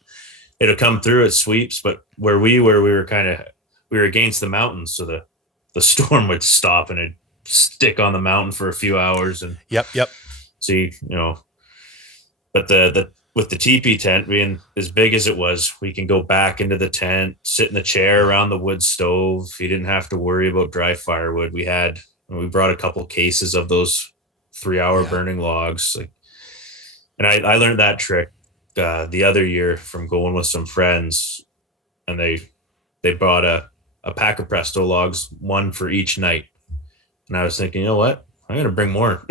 it'll come through. It sweeps. But where we were we were against the mountains, so the storm would stop and it'd stick on the mountain for a few hours. And yep. See, but with the teepee tent being as big as it was, we can go back into the tent, sit in the chair around the wood stove. You didn't have to worry about dry firewood. We brought a couple cases of those 3-hour burning logs. And I learned that trick the other year from going with some friends, and they brought a pack of Presto logs, one for each night. And I was thinking, you know what? I'm going to bring more.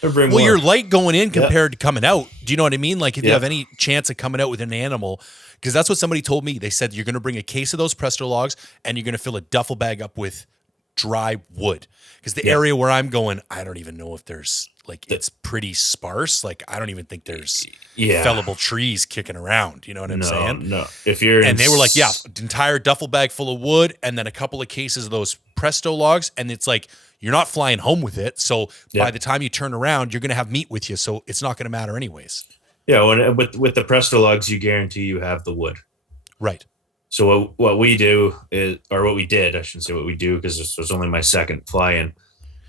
Bring more. You're light going in compared to coming out. Do you know what I mean? Like if you have any chance of coming out with an animal, because that's what somebody told me. They said you're going to bring a case of those Presto logs, and you're going to fill a duffel bag up with dry wood, because the area where I'm going, I don't even know if there's it's pretty sparse. Like I don't even think there's fellable trees kicking around. You know what I'm saying? No. They were like, entire duffel bag full of wood, and then a couple of cases of those Presto logs, and it's like you're not flying home with it. So by the time you turn around, you're going to have meat with you, so it's not going to matter anyways. Yeah, with the Presto logs, you guarantee you have the wood. Right. So what we do is, or what we did, I shouldn't say what we do, because this was only my second fly-in.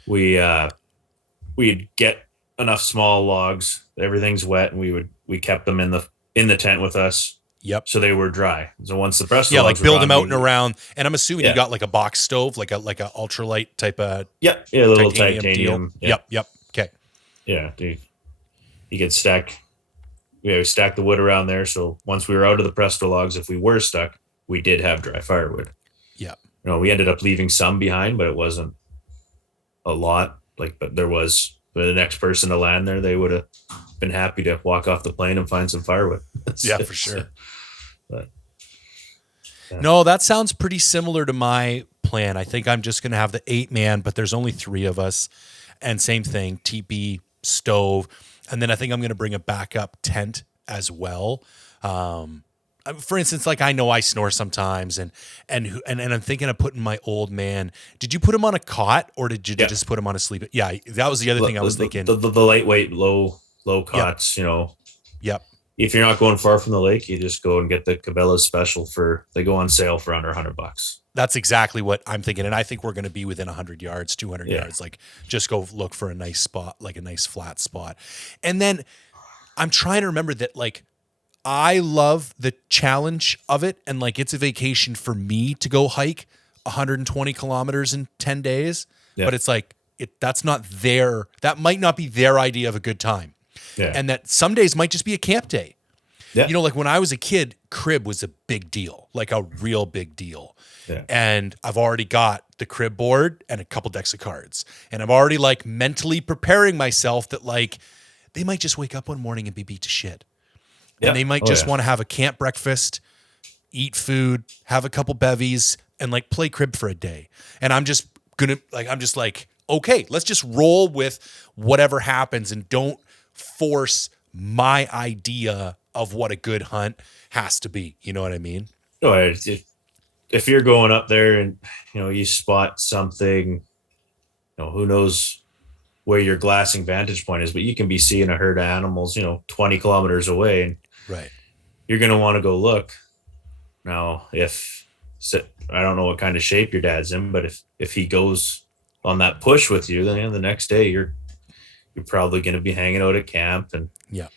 We'd get enough small logs, everything's wet, and we kept them in the tent with us. Yep. So they were dry. So once the Presto logs like build them out and around. And I'm assuming you got like a box stove, like a ultralight type of a little titanium. Yep. Okay. Yeah, you could stack. We stacked the wood around there. So once we were out of the Presto logs, if we were stuck, we did have dry firewood. Yeah. We ended up leaving some behind, but it wasn't a lot. But there was, for the next person to land there, they would have been happy to walk off the plane and find some firewood. Yeah, for sure. No, that sounds pretty similar to my plan. I think I'm just going to have the 8-man, but there's only 3 of us. And same thing, teepee, stove. And then I think I'm going to bring a backup tent as well. For instance, like I know I snore sometimes, and I'm thinking of putting my old man. Did you put him on a cot, or did you just put him on a sleep? Yeah, that was the other thing I was thinking. The lightweight, low cots. Yep. If you're not going far from the lake, you just go and get the Cabela's special they go on sale for under $100. That's exactly what I'm thinking. And I think we're going to be within 100 yards, 200 yards. Like just go look for a nice spot, like a nice flat spot. And then I'm trying to remember that, like, I love the challenge of it. And like, it's a vacation for me to go hike 120 kilometers in 10 days. Yeah. But it's like, that might not be their idea of a good time. Yeah. And that some days might just be a camp day. Yeah. You know, like when I was a kid, crib was a big deal, like a real big deal. Yeah. And I've already got the crib board and a couple decks of cards. And I'm already like mentally preparing myself that like they might just wake up one morning and be beat to shit. And they might just want to have a camp breakfast, eat food, have a couple bevies, and like play crib for a day. And I'm just like, okay, let's just roll with whatever happens and don't force my idea of what a good hunt has to be. You know what I mean? No, if you're going up there and you spot something, who knows where your glassing vantage point is, but you can be seeing a herd of animals, 20 kilometers away, and Right. you're going to want to go look. Now, I don't know what kind of shape your dad's in, but if he goes on that push with you, then the next day you're probably going to be hanging out at camp. And Yeah.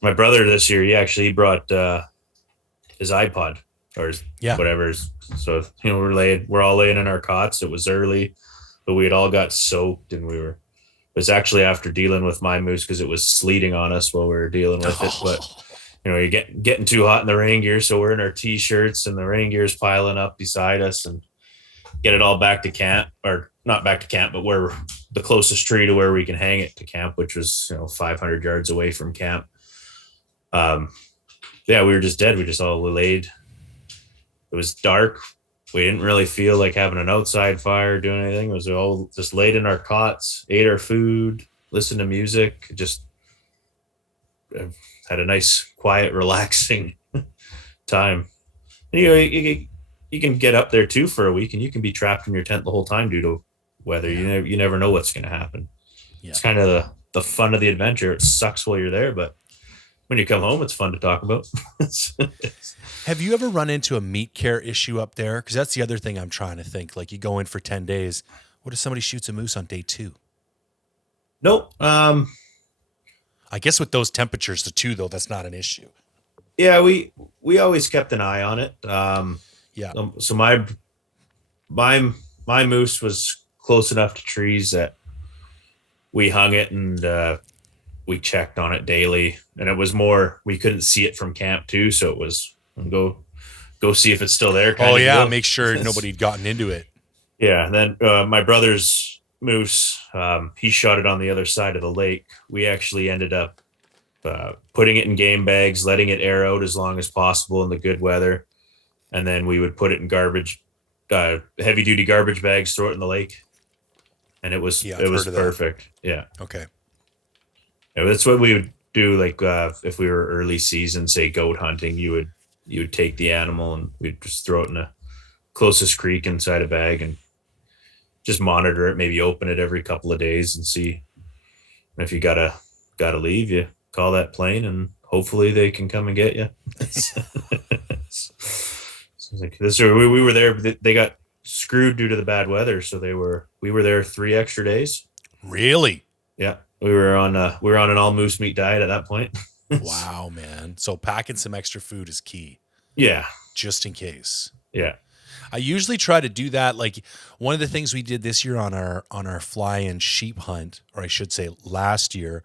My brother this year, he brought his iPod or whatever. So we're all laying in our cots. It was early, but we had all got soaked, and it was actually after dealing with my moose because it was sleeting on us while we were dealing with it. But you're getting too hot in the rain gear, so we're in our t-shirts and the rain gear's piling up beside us, and get it all back to camp, or not back to camp, but where the closest tree to where we can hang it to camp, which was 500 yards away from camp. We were just dead. We just all laid. It was dark. We didn't really feel like having an outside fire, doing anything. It was all just laid in our cots, ate our food, listened to music, just had a nice, quiet, relaxing time. And, you can get up there too for a week, and you can be trapped in your tent the whole time due to weather. You never know what's going to happen. Yeah. It's kind of the fun of the adventure. It sucks while you're there, but when you come home, it's fun to talk about. Have you ever run into a meat care issue up there? Because that's the other thing I'm trying to think. Like you go in for 10 days. What if somebody shoots a moose on day 2? Nope. I guess with those temperatures, though, that's not an issue. Yeah, we always kept an eye on it. So my moose was close enough to trees that we hung it, and we checked on it daily. And it was more, we couldn't see it from camp too, so it was go see if it's still there. Make sure nobody'd gotten into it. Yeah. And then my brother's moose, he shot it on the other side of the lake. We actually ended up putting it in game bags, letting it air out as long as possible in the good weather, and then we would put it in heavy duty garbage bags, throw it in the lake, and it was perfect. Yeah. Okay. Yeah, that's what we would do. Like if we were early season, say goat hunting, you would take the animal and we'd just throw it in the closest creek inside a bag and just monitor it. Maybe open it every couple of days and see if you gotta leave. You call that plane, and hopefully they can come and get you. So like this, we were there. They got screwed due to the bad weather, so we were there 3 extra days. Really? Yeah. We were on an all moose meat diet at that point. Wow, man. So packing some extra food is key. Yeah. Just in case. Yeah. I usually try to do that. Like one of the things we did this year on our fly-in sheep hunt, or I should say last year,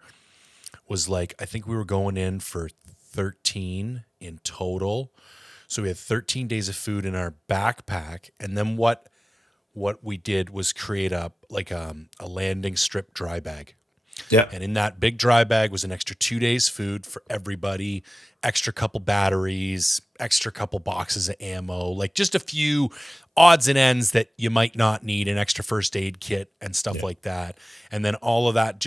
was like, I think we were going in for 13 in total. So we had 13 days of food in our backpack. And then what we did was create a landing strip dry bag. Yeah. And in that big dry bag was an extra 2 days food for everybody, extra couple batteries, extra couple boxes of ammo, like just a few odds and ends that you might not need, an extra first aid kit and stuff like that. And then all of that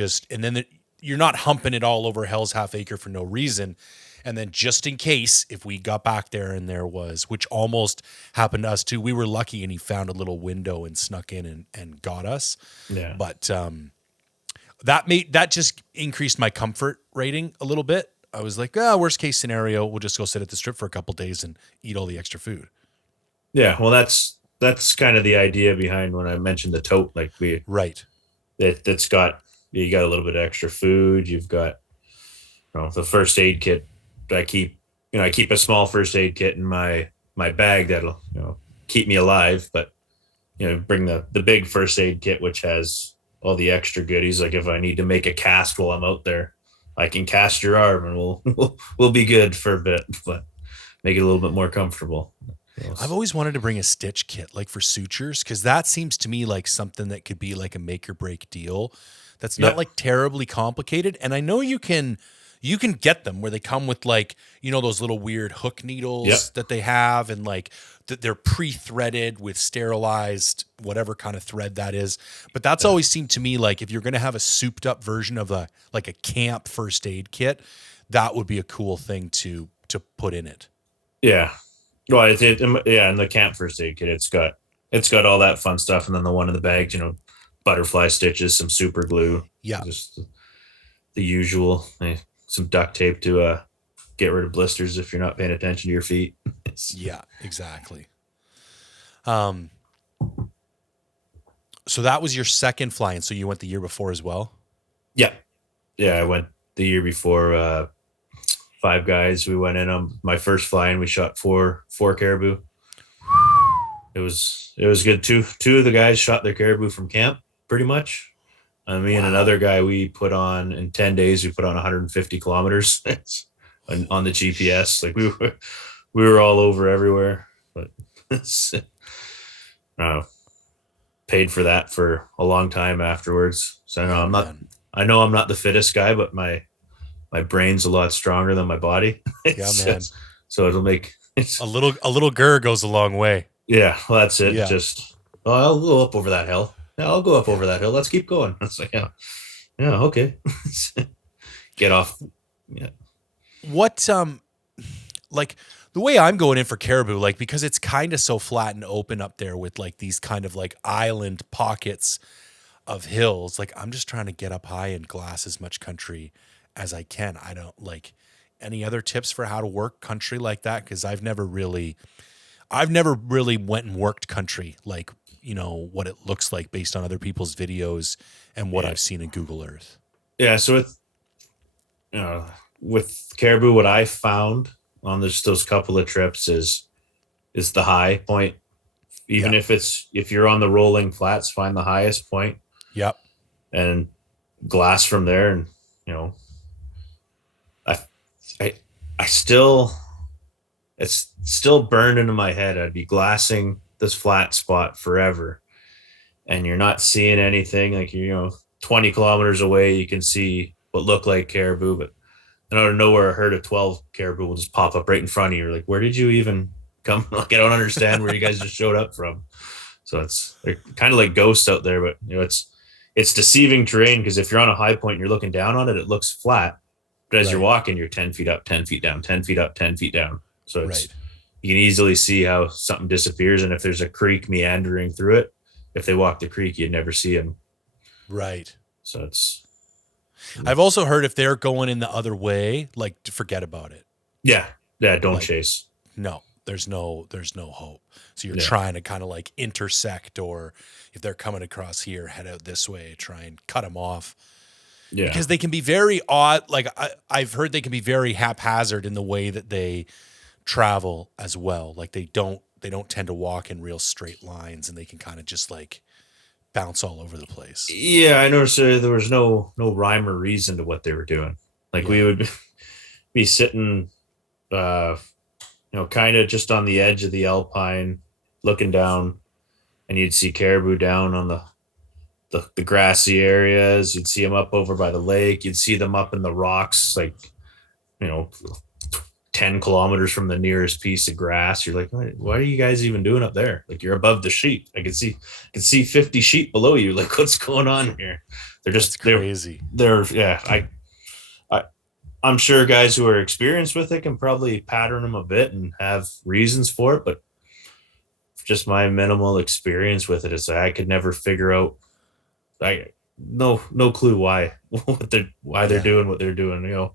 you're not humping it all over Hell's Half Acre for no reason. And then just in case, if we got back there and there was, which almost happened to us too, we were lucky and he found a little window and snuck in and got us. Yeah. But that just increased my comfort rating a little bit. I was like, worst case scenario, we'll just go sit at the strip for a couple days and eat all the extra food. Yeah. Well, that's kind of the idea behind when I mentioned the tote. Like right. That's got, you got a little bit of extra food. You've got, the first aid kit. I keep a small first aid kit in my bag that'll, keep me alive, but, bring the big first aid kit, which has all the extra goodies. Like if I need to make a cast while I'm out there, I can cast your arm and we'll be good for a bit, but make it a little bit more comfortable. I've always wanted to bring a stitch kit, like for sutures, because that seems to me like something that could be like a make or break deal. That's not Yeah. like terribly complicated. And I know you can get them where they come with like, those little weird hook needles Yep. that they have, and like they're pre-threaded with sterilized whatever kind of thread that is. But that's always seemed to me like if you're going to have a souped up version of a camp first aid kit, that would be a cool thing to put in it. Yeah. Well, yeah, and the camp first aid kit, it's got all that fun stuff, and then the one in the bag, butterfly stitches, some super glue, Yeah. just the usual, some duct tape to get rid of blisters if you're not paying attention to your feet. Yeah, exactly. So that was your second fly, and so you went the year before as well? Yeah, yeah. I went the year before. 5 guys. We went in on my first fly, and we shot four caribou. It was good. Two of the guys shot their caribou from camp, pretty much. Me and another guy, we put on in 10 days. We put on 150 kilometers on the GPS. Like we were all over everywhere, but uh, paid for that for a long time afterwards. So I know I'm not the fittest guy, but my brain's a lot stronger than my body. Yeah, man. So it'll make A little gur goes a long way. yeah. Well, that's it. Yeah. Just I'll go up over that hill. Yeah, I'll go up over that hill. Let's keep going. It's like yeah, okay. Get off. Yeah. What like the way I'm going in for caribou, like because it's kind of so flat and open up there with like these kind of like island pockets of hills, like I'm just trying to get up high and glass as much country as I can. I don't like any other tips for how to work country like that, because I've never really went and worked country like, what it looks like based on other people's videos and what I've seen in Google Earth. Yeah. So with caribou, what I found on those couple of trips is the high point. Even if you're on the rolling flats, find the highest point. Yep. And glass from there. And I still, it's still burned into my head. I'd be glassing this flat spot forever, and you're not seeing anything. Like 20 kilometers away, you can see what look like caribou, but out of nowhere, a herd of 12 caribou will just pop up right in front of you. You're like, where did you even come? Like, I don't understand where you guys just showed up from. So they're kind of like ghosts out there, but it's deceiving terrain, because if you're on a high point and you're looking down on it, it looks flat. But as you're walking, you're 10 feet up, 10 feet down, 10 feet up, 10 feet down. So you can easily see how something disappears. And if there's a creek meandering through it, if they walk the creek, you'd never see them. Right. So I've also heard if they're going in the other way, like to forget about it. Yeah. Don't chase. No, there's no hope. So you're trying to kind of like intersect, or if they're coming across here, head out this way, try and cut them off. Yeah. Because they can be very odd. Like I've heard they can be very haphazard in the way that they travel as well. Like they don't tend to walk in real straight lines, and they can kind of just like bounce all over the place. Yeah, I noticed there was no rhyme or reason to what they were doing. Like we would be sitting, kind of just on the edge of the alpine, looking down, and you'd see caribou down on the grassy areas. You'd see them up over by the lake. You'd see them up in the rocks, like 10 kilometers from the nearest piece of grass. You're like, what are you guys even doing up there? Like, you're above the sheep. I can see 50 sheep below you. Like, what's going on here? They're just crazy. I'm sure guys who are experienced with it can probably pattern them a bit and have reasons for it, but just my minimal experience with it is I could never figure out. No clue why they're doing what they're doing.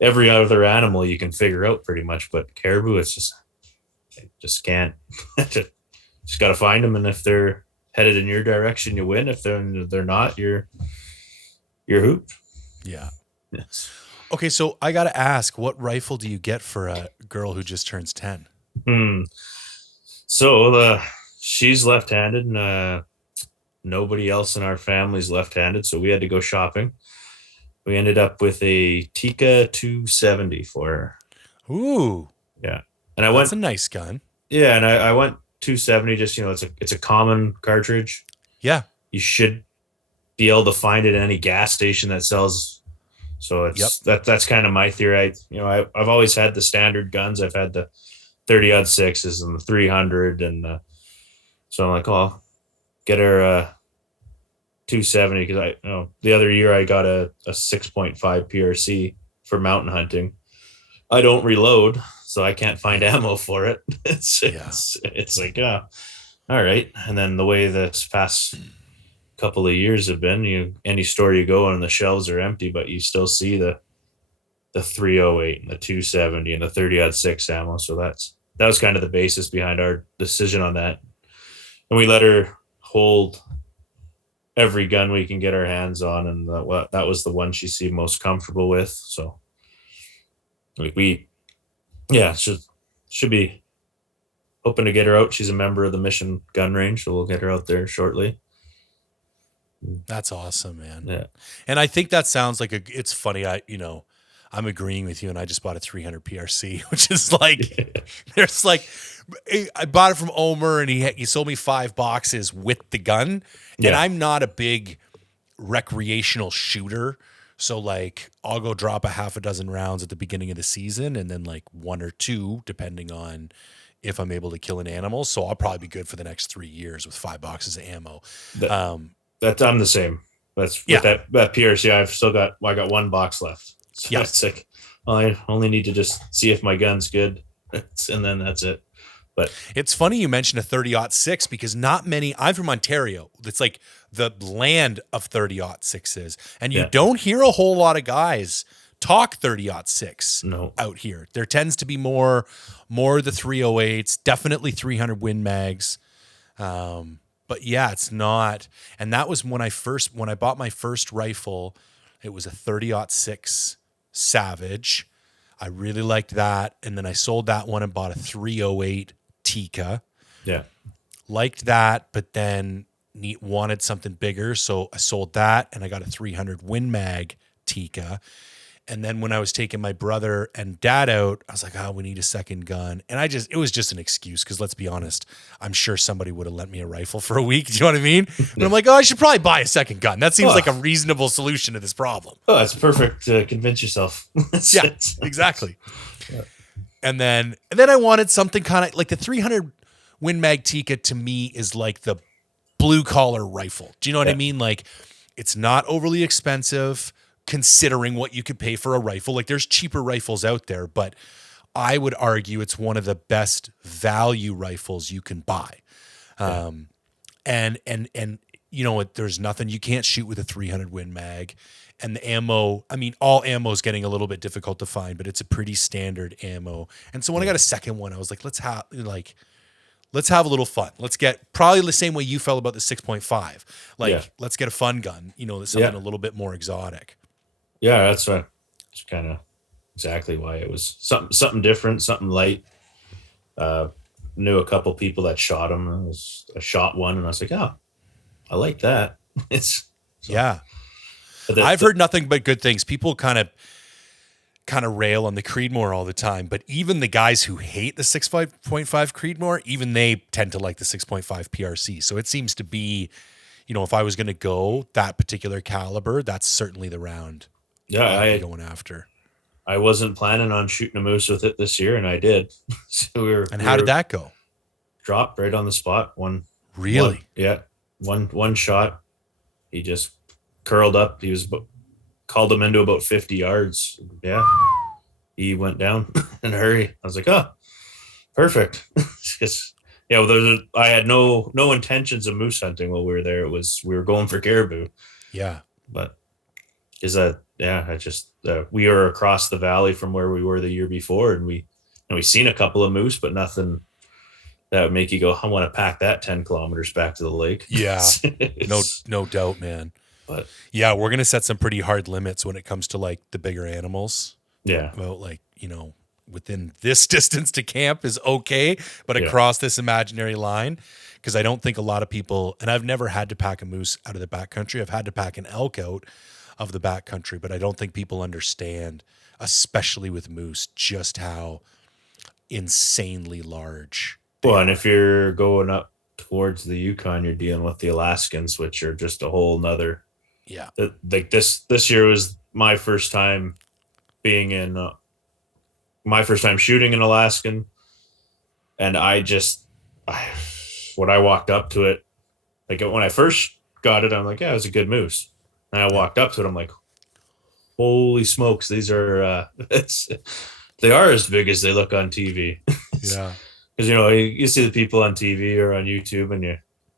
Every other animal you can figure out pretty much, but caribou, it's just can't. Just got to find them, and if they're headed in your direction, you win. If they're not, you're hooped. Yeah. Yes. Okay, so I got to ask, what rifle do you get for a girl who just turns 10? So she's left-handed, and nobody else in our family's left-handed, so we had to go shopping. We ended up with a Tika 270 for her. Ooh, Yeah. And I that's a went, nice gun. yeah, and I went 270, just, it's a common cartridge. Yeah. You should be able to find it at any gas station that sells. So Yep. that's kind of my theory. I've always had the standard guns. I've had the 30-06s and the 300, and so I'm like, oh, I'll get her 270, because the other year I got a 6.5 PRC for mountain hunting. I don't reload, so I can't find ammo for it. It's like, all right. And then the way this past couple of years have been, any store you go and the shelves are empty, but you still see the 308 and the 270 and the 30-06 ammo. So that was kind of the basis behind our decision on that. And we let her hold every gun we can get our hands on, and that was the one she seemed most comfortable with. So should be hoping to get her out. She's a member of the Mission Gun Range, so we'll get her out there shortly. That's awesome, man. Yeah. And I think that sounds like it's funny. I'm agreeing with you, and I just bought a 300 PRC, which is like, there's like, I bought it from Omer, and he sold me 5 boxes with the gun. Yeah. And I'm not a big recreational shooter. So like, I'll go drop a half a dozen rounds at the beginning of the season, and then like 1 or 2, depending on if I'm able to kill an animal. So I'll probably be good for the next 3 years with 5 boxes of ammo. I'm the same. With that PRC, I got 1 box left. So it's like, I only need to just see if my gun's good, and then that's it. But it's funny you mentioned a 30-06, because not many. I'm from Ontario. It's like the land of 30-06s, and you don't hear a whole lot of guys talk 30-06 out here. There tends to be more the 308s, definitely 300 Win Mags. But yeah, it's not. And that was when I bought my first rifle. It was a 30-06 Savage. I really liked that. And then I sold that one and bought a 308 Tika. Yeah. Liked that, but then wanted something bigger. So I sold that, and I got a 300 Win Mag Tika. And then when I was taking my brother and dad out, I was like, we need a second gun. And it was just an excuse, because let's be honest, I'm sure somebody would have lent me a rifle for a week. Do you know what I mean? And I'm like, I should probably buy a second gun. That seems like a reasonable solution to this problem. Oh, that's perfect to convince yourself. Yeah, exactly. Yeah. And then I wanted something kind of like the 300 Win Mag Tika. To me is like the blue collar rifle. Do you know what I mean? Like, it's not overly expensive, considering what you could pay for a rifle. Like, there's cheaper rifles out there, but I would argue it's one of the best value rifles you can buy. And there's nothing you can't shoot with a 300 Win Mag. And the ammo, I mean, all ammo is getting a little bit difficult to find, but it's a pretty standard ammo. And so when I got a second one, I was like, let's have a little fun. Let's get probably the same way you felt about the 6.5. Let's get a fun gun, something a little bit more exotic. Yeah, that's kind of exactly why it was something different, something light. Knew a couple people that shot them. I shot one, and I was like, I like that. I've heard nothing but good things. People kind of rail on the Creedmoor all the time, but even the guys who hate the 6.5 Creedmoor, even they tend to like the 6.5 PRC. So it seems to be, if I was going to go that particular caliber, that's certainly the round. Yeah, going after. I wasn't planning on shooting a moose with it this year, and I did. So how did that go? Dropped right on the spot. Really? One shot. He just curled up. Called him into about 50 yards. Yeah, he went down in a hurry. I was like, perfect. I had no intentions of moose hunting while we were there. We were going for caribou. Yeah, but we were across the valley from where we were the year before, and we seen a couple of moose, but nothing that would make you go, I want to pack that 10 kilometers back to the lake. Yeah, no doubt, man. But yeah, we're going to set some pretty hard limits when it comes to like the bigger animals. Yeah. About within this distance to camp is okay, but Yeah. across this imaginary line, because I don't think a lot of people, and I've never had to pack a moose out of the backcountry. I've had to pack an elk out of the backcountry, but I don't think people understand, especially with moose, just how insanely large they Well, are. and if you're going up towards the Yukon, you're dealing with the Alaskans, which are just a whole nother. Yeah. Like this year was my first time being in, my first time shooting an Alaskan, and when I walked up to it, like when I first got it, I'm like, yeah, it was a good moose. And I walked up to it, I'm like, holy smokes, these are they are as big as they look on TV. Yeah. Because you see the people on TV or on YouTube, and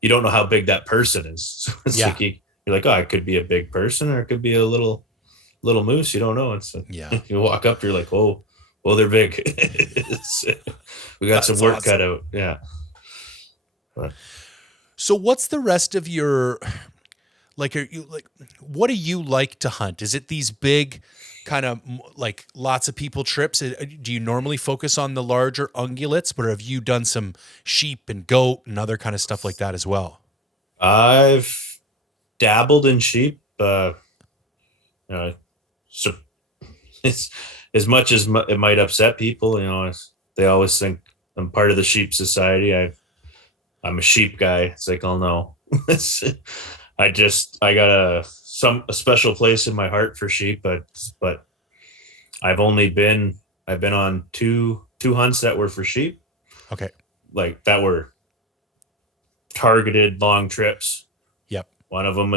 you don't know how big that person is. So it's Yeah. like you're like, oh, it could be a big person or it could be a little moose. You don't know. And so Yeah. you walk up, you're like, oh, well, they're big. We got some That's work awesome. cut out. Yeah. But So what's the rest of your, like, are you like, what do you like to hunt? Is it these big kind of like lots of people trips? Do you normally focus on the larger ungulates, but have you done some sheep and goat and other kind of stuff like that as well? I've dabbled in sheep. So it's as much as it might upset people. They always think I'm part of the sheep society. I'm a sheep guy. It's like, oh no, I got a special place in my heart for sheep, but I've been on two hunts that were for sheep, Okay. like that were targeted long trips. Yep. One of them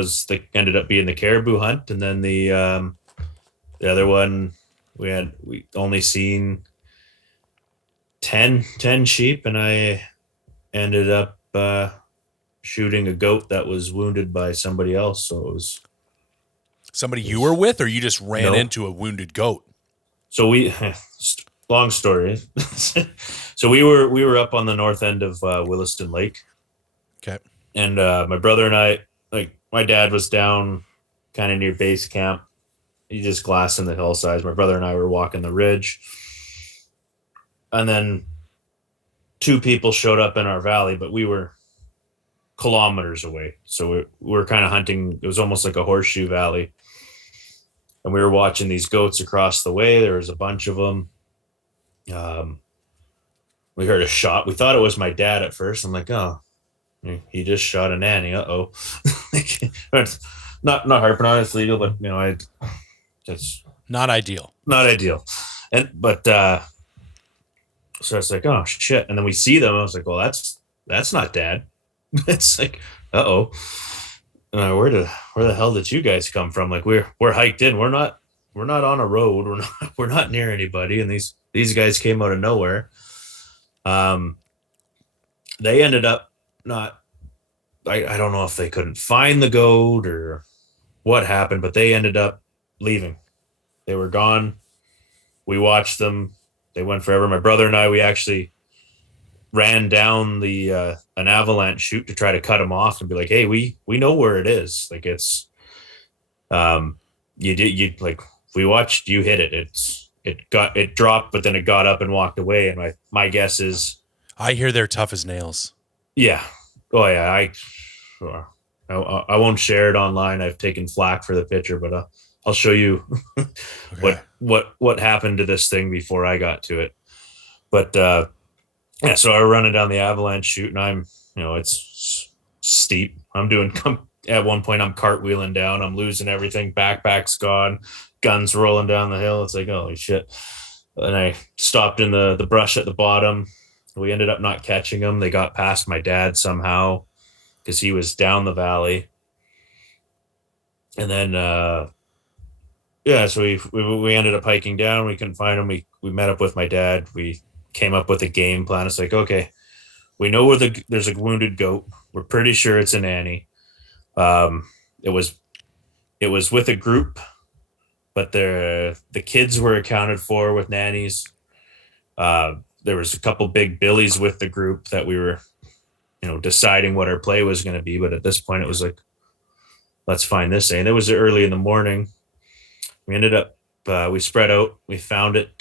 ended up being the caribou hunt, and then the other one we only seen 10 sheep, and I ended up shooting a goat that was wounded by somebody else. So it was Somebody you were with, or you just ran No. into a wounded goat? so we long story. So we were up on the north end of Williston Lake, Okay. and my brother and I, like, my dad was down kind of near base camp. He just glassing the hillsides. My brother and I were walking the ridge, and then two people showed up in our valley, but we were kilometers away. So we were kind of hunting. It was almost like a horseshoe valley, and we were watching these goats across the way. There was a bunch of them. We heard a shot. We thought it was my dad at first. I'm like, oh, he just shot a nanny. Uh-oh. not harping on it, it's legal, but that's Not ideal. not ideal. But so it's like, oh shit. And then we see them. I was like, well, that's not dad. It's like, uh-oh. Where the hell did you guys come from? Like, we're hiked in. We're not on a road. We're not near anybody. And these guys came out of nowhere. They ended up not, I don't know if they couldn't find the goat or what happened, but they ended up leaving. They were gone. We watched them. They went forever. My brother and I, we actually ran down an avalanche chute to try to cut them off and be like, hey, we know where it is. Like, it's we watched you hit it. It dropped, but then it got up and walked away. And my guess is, I hear they're tough as nails. yeah. Oh yeah. I won't share it online. I've taken flack for the picture, but I'll show you Okay. what happened to this thing before I got to it. But yeah, so I running down the avalanche chute, and I'm, it's steep. At one point I'm cartwheeling down. I'm losing everything. Backpack's gone. Guns rolling down the hill. It's like, holy shit. And I stopped in the brush at the bottom. We ended up not catching them. They got past my dad somehow because he was down the valley. And then, yeah, so we ended up hiking down. We couldn't find them. We met up with my dad. We came up with a game plan. It's like, okay, we know there's a wounded goat. We're pretty sure it's a nanny. It was with a group, but the kids were accounted for with nannies. There was a couple big billies with the group that we were, deciding what our play was going to be. But at this point, it was like, let's find this thing. And it was early in the morning. We ended up, we spread out. We found it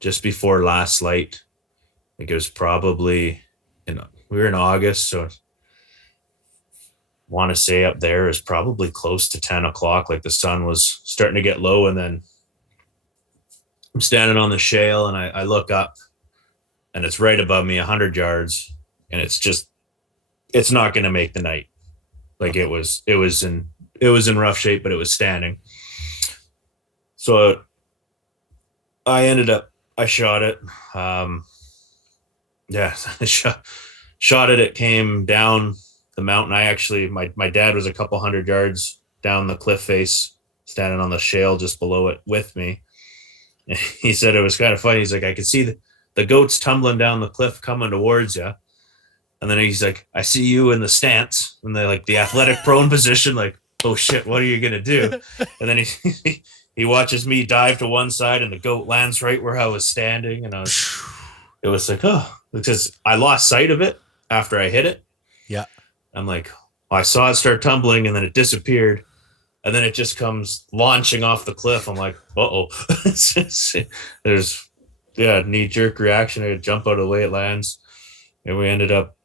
just before last light. Like it was probably we were in August, so want to say up there is probably close to 10 o'clock. Like the sun was starting to get low, and then I'm standing on the shale and I look up and it's right above me 100 yards, and it's not going to make the night. Like it was in rough shape, but it was standing. So I shot it. Yeah, I shot it. It came down the mountain. My dad was a couple hundred yards down the cliff face, standing on the shale just below it with me. And he said it was kind of funny. He's like, I could see the goats tumbling down the cliff coming towards you. And then he's like, I see you in the stance, and they're like the athletic prone position, like, oh shit, what are you gonna do? And then he watches me dive to one side, and the goat lands right where I was standing, and it was like, oh, because I lost sight of it after I hit it. Yeah. I'm like, I saw it start tumbling, and then it disappeared, and then it just comes launching off the cliff. I'm like, uh-oh. There's knee jerk reaction. I jump out of the way it lands, and we ended up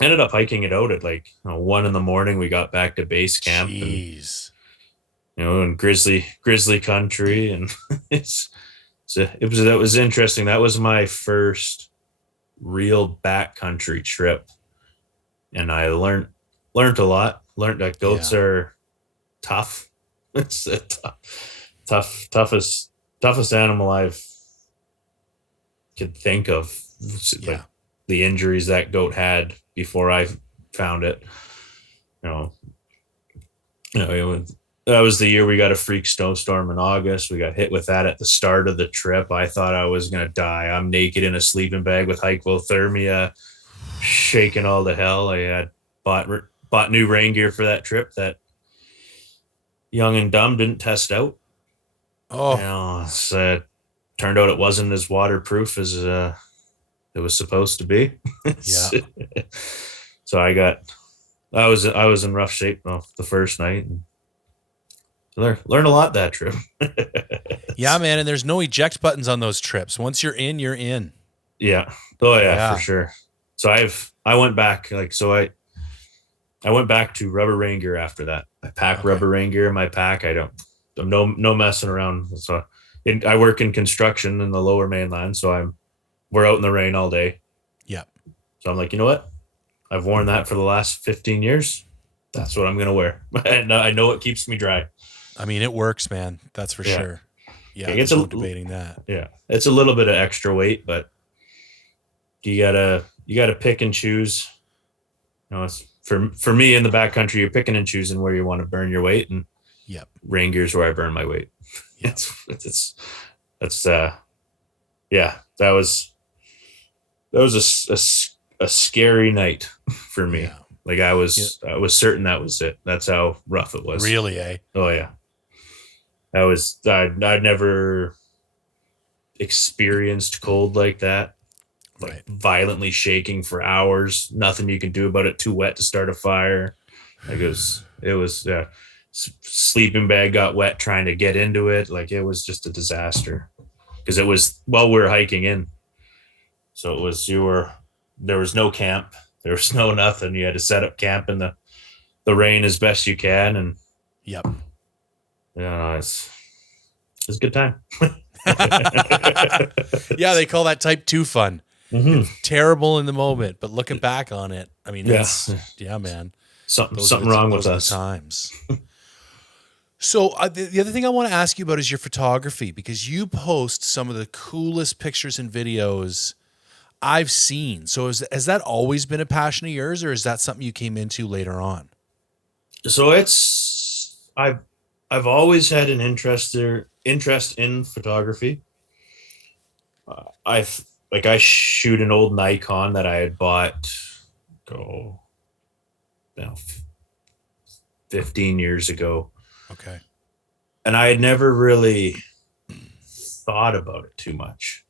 hiking it out at 1 a.m. We got back to base camp. Jeez. And, in grizzly country, and that was interesting. That was my first real backcountry trip, and I learned a lot. Learned that goats are tough. It's the toughest animal I've could think of. Like the injuries that goat had before I found it. That was the year we got a freak snowstorm in August. We got hit with that at the start of the trip. I thought I was going to die. I'm naked in a sleeping bag with hypothermia, shaking all to hell. I had bought new rain gear for that trip that young and dumb didn't test out. Oh, turned out it wasn't as waterproof as it was supposed to be. Yeah. So I was in rough shape the first night. And learn a lot that trip. yeah, man. And there's no eject buttons on those trips. Once you're in, you're in. Yeah. Oh yeah, for sure. So I went back. I went back to rubber rain gear after that. I pack rubber rain gear in my pack. I'm no messing around. So I work in construction in the lower mainland. So we're out in the rain all day. Yeah. So I'm like, you know what? I've worn that for the last 15 years. That's what I'm going to wear. And I know it keeps me dry. I mean, it works, man. That's for sure. Yeah. It's no debating that. Yeah. It's a little bit of extra weight, but you gotta pick and choose. It's for me in the backcountry, you're picking and choosing where you want to burn your weight, and rain gear's where I burn my weight. Yep. That was a scary night for me. Yeah. Like I was certain that was it. That's how rough it was. Really, eh? Oh yeah. I'd never experienced cold like that. Violently shaking for hours. Nothing you can do about it. Too wet to start a fire. Like it was sleeping bag got wet trying to get into it. Like it was just a disaster. Because it was while we were hiking in. So there was no camp. There was nothing. You had to set up camp in the rain as best you can. And it's a good time. Yeah, they call that type 2 fun. Mm-hmm. It's terrible in the moment, but looking back on it, I mean, man. Something wrong with us. Times. So the other thing I want to ask you about is your photography, because you post some of the coolest pictures and videos I've seen. So has that always been a passion of yours, or is that something you came into later on? So I've always had an interest in photography. I shoot an old Nikon that I had bought 15 years ago. Okay. And I had never really thought about it too much.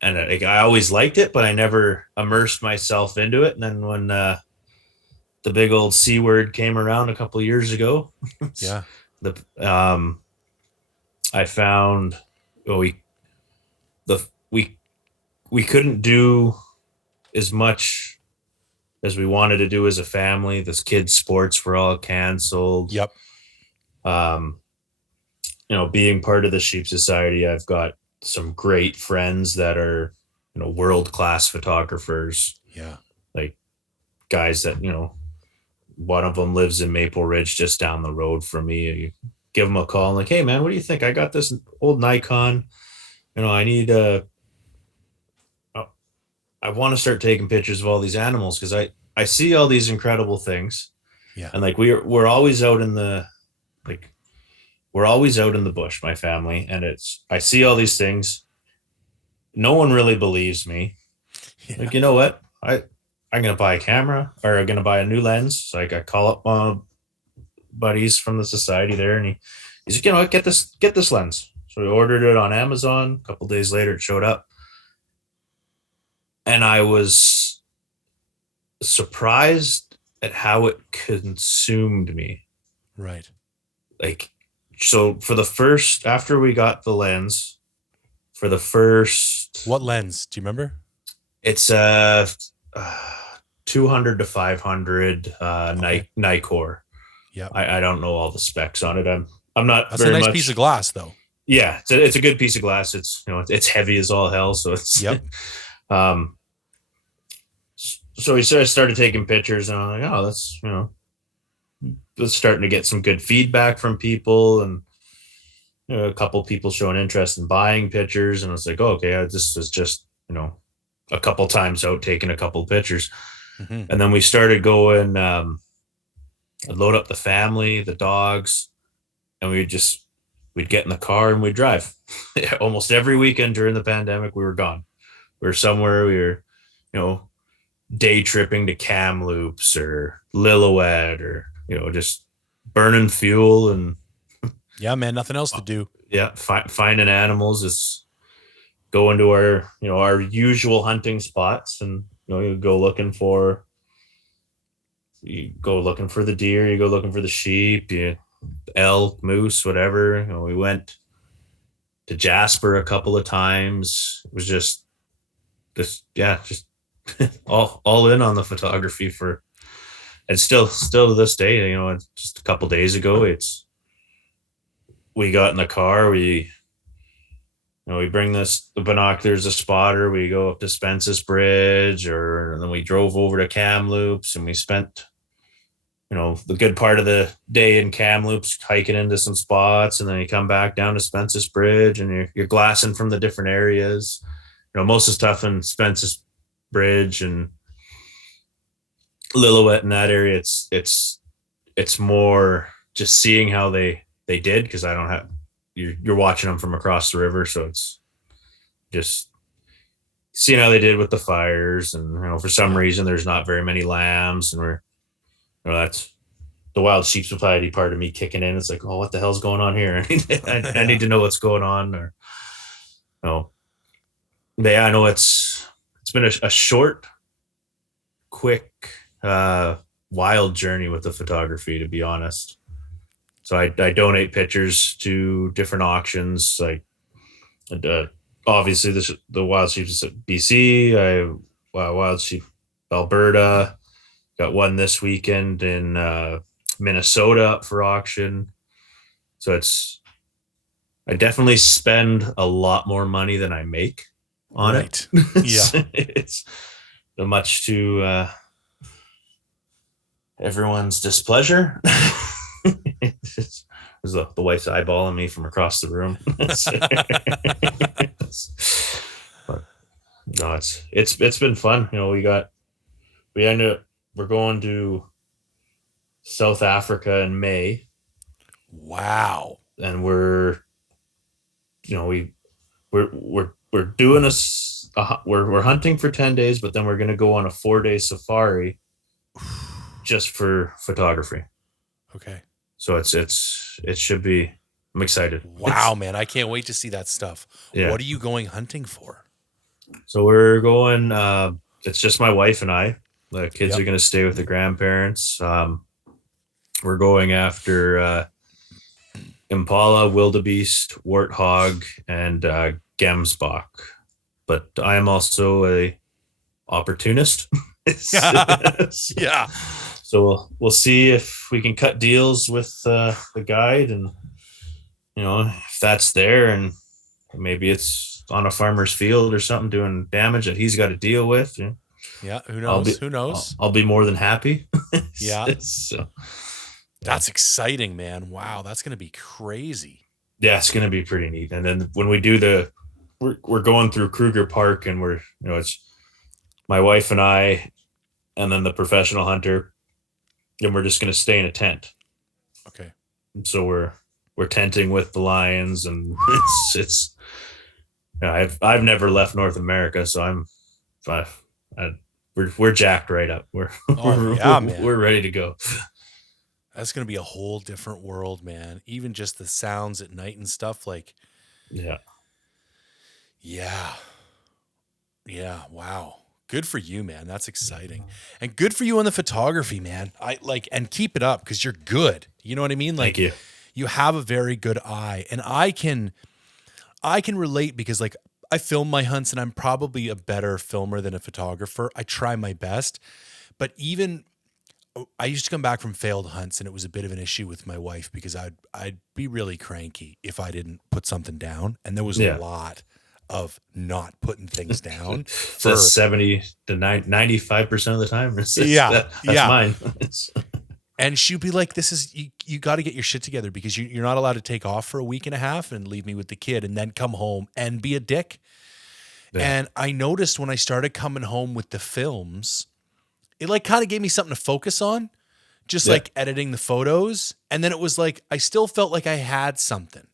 And I always liked it, but I never immersed myself into it. And then when the big old C word came around a couple of years ago, yeah, I found we couldn't do as much as we wanted to do as a family. The kids' sports were all canceled. Yep. Um, being part of the Sheep Society, I've got some great friends that are, world-class photographers, Yeah. like guys that, one of them lives in Maple Ridge just down the road from me. You give them a call and like, hey man, what do you think? I got this old Nikon. I need I want to start taking pictures of all these animals because I see all these incredible things. Yeah. And like we're always out in the like we're always out in the bush, my family, and I see all these things. No one really believes me. Yeah. Like, you know what? I'm gonna buy a camera or I'm gonna buy a new lens. So I call up my buddies from the society there, and he's like, get this lens. So we ordered it on Amazon. A couple days later, it showed up, and I was surprised at how it consumed me. Right. Like, so after we got the lens, for the first, What lens? Do you remember? it's 200 to 500 Okay. Nichol. Yeah. I don't know all the specs on it. I'm not. That's very a nice much, piece of glass, though. Yeah, it's a good piece of glass. It's it's heavy as all hell. So it's Yep. So we started taking pictures, and I'm like, oh, that's it's starting to get some good feedback from people, and a couple people showing interest in buying pictures, and I was like, oh, okay, this is just a couple times out taking a couple pictures, Mm-hmm. and then we started going. I'd load up the family, the dogs, and we'd get in the car and we'd drive. Almost every weekend during the pandemic, we were gone. We were somewhere. We were, day tripping to Kamloops or Lillooet, or just burning fuel and Yeah, man. Nothing else to do. finding animals. Is going to our usual hunting spots, and you go looking for the deer, you go looking for the sheep, elk, moose, whatever. We went to Jasper a couple of times. It was just just all in on the photography and still to this day. Just a couple days ago, we got in the car, we bring the binoculars, a spotter, we go up to Spence's Bridge, or then we drove over to Kamloops, and we spent the good part of the day in Kamloops hiking into some spots, and then you come back down to Spence's Bridge, and you're glassing from the different areas. Most of the stuff in Spence's Bridge and Lillooet in that area, it's more just seeing how they did, because I don't have you're watching them from across the river, so it's just seeing how they did with the fires, and for some reason there's not very many lambs, and that's the Wild Sheep Society part of me kicking in. It's like, oh, what the hell's going on here? I need to know what's going on. Or I know it's been a short, quick, wild journey with the photography, to be honest. So I donate pictures to different auctions, like obviously the Wild Sheep BC, Wild Sheep Alberta. Got one this weekend in Minnesota up for auction. So I definitely spend a lot more money than I make on it. Yeah. It's much to everyone's displeasure. It's the wife's eyeballing me from across the room. But no, it's been fun. We're going to South Africa in May. Wow. And we're doing we're hunting for 10 days, but then we're going to go on a 4-day safari just for photography. Okay. So it should be, I'm excited. Wow, man. I can't wait to see that stuff. Yeah. What are you going hunting for? So we're going, it's just my wife and I. The kids are going to stay with the grandparents. We're going after impala, wildebeest, warthog, and gemsbok. but I am also a opportunist. Yeah. So we'll see if we can cut deals with the guide, and if that's there, and maybe it's on a farmer's field or something doing damage that he's got to deal with. Yeah. Who I'll knows? be Who knows? I'll be more than happy. Yeah. So, yeah. That's exciting, man. Wow. That's going to be crazy. Yeah, it's going to be pretty neat. And then when we do we're going through Kruger Park, and it's my wife and I, and then the professional hunter, and we're just going to stay in a tent. Okay. So we're tenting with the lions, and it's I've never left North America, so we're jacked right up. Oh, yeah, man. We're ready to go. That's going to be a whole different world, man. Even just the sounds at night and stuff like, Yeah. yeah. Yeah. Wow. Good for you, man. That's exciting. And good for you on the photography, man. And keep it up because you're good. You know what I mean? Like, Thank you. you have a very good eye. And I can relate because like I film my hunts and I'm probably a better filmer than a photographer. I try my best. But even I used to come back from failed hunts and it was a bit of an issue with my wife because I'd be really cranky if I didn't put something down. And there was a lot of not putting things down. So 70 to 95% of the time. That's mine. And she'd be like, this is, you got to get your shit together because you're not allowed to take off for a week and a half and leave me with the kid and then come home and be a dick. Yeah. And I noticed when I started coming home with the films, it like kind of gave me something to focus on, just like editing the photos. And then it was like, I still felt like I had something.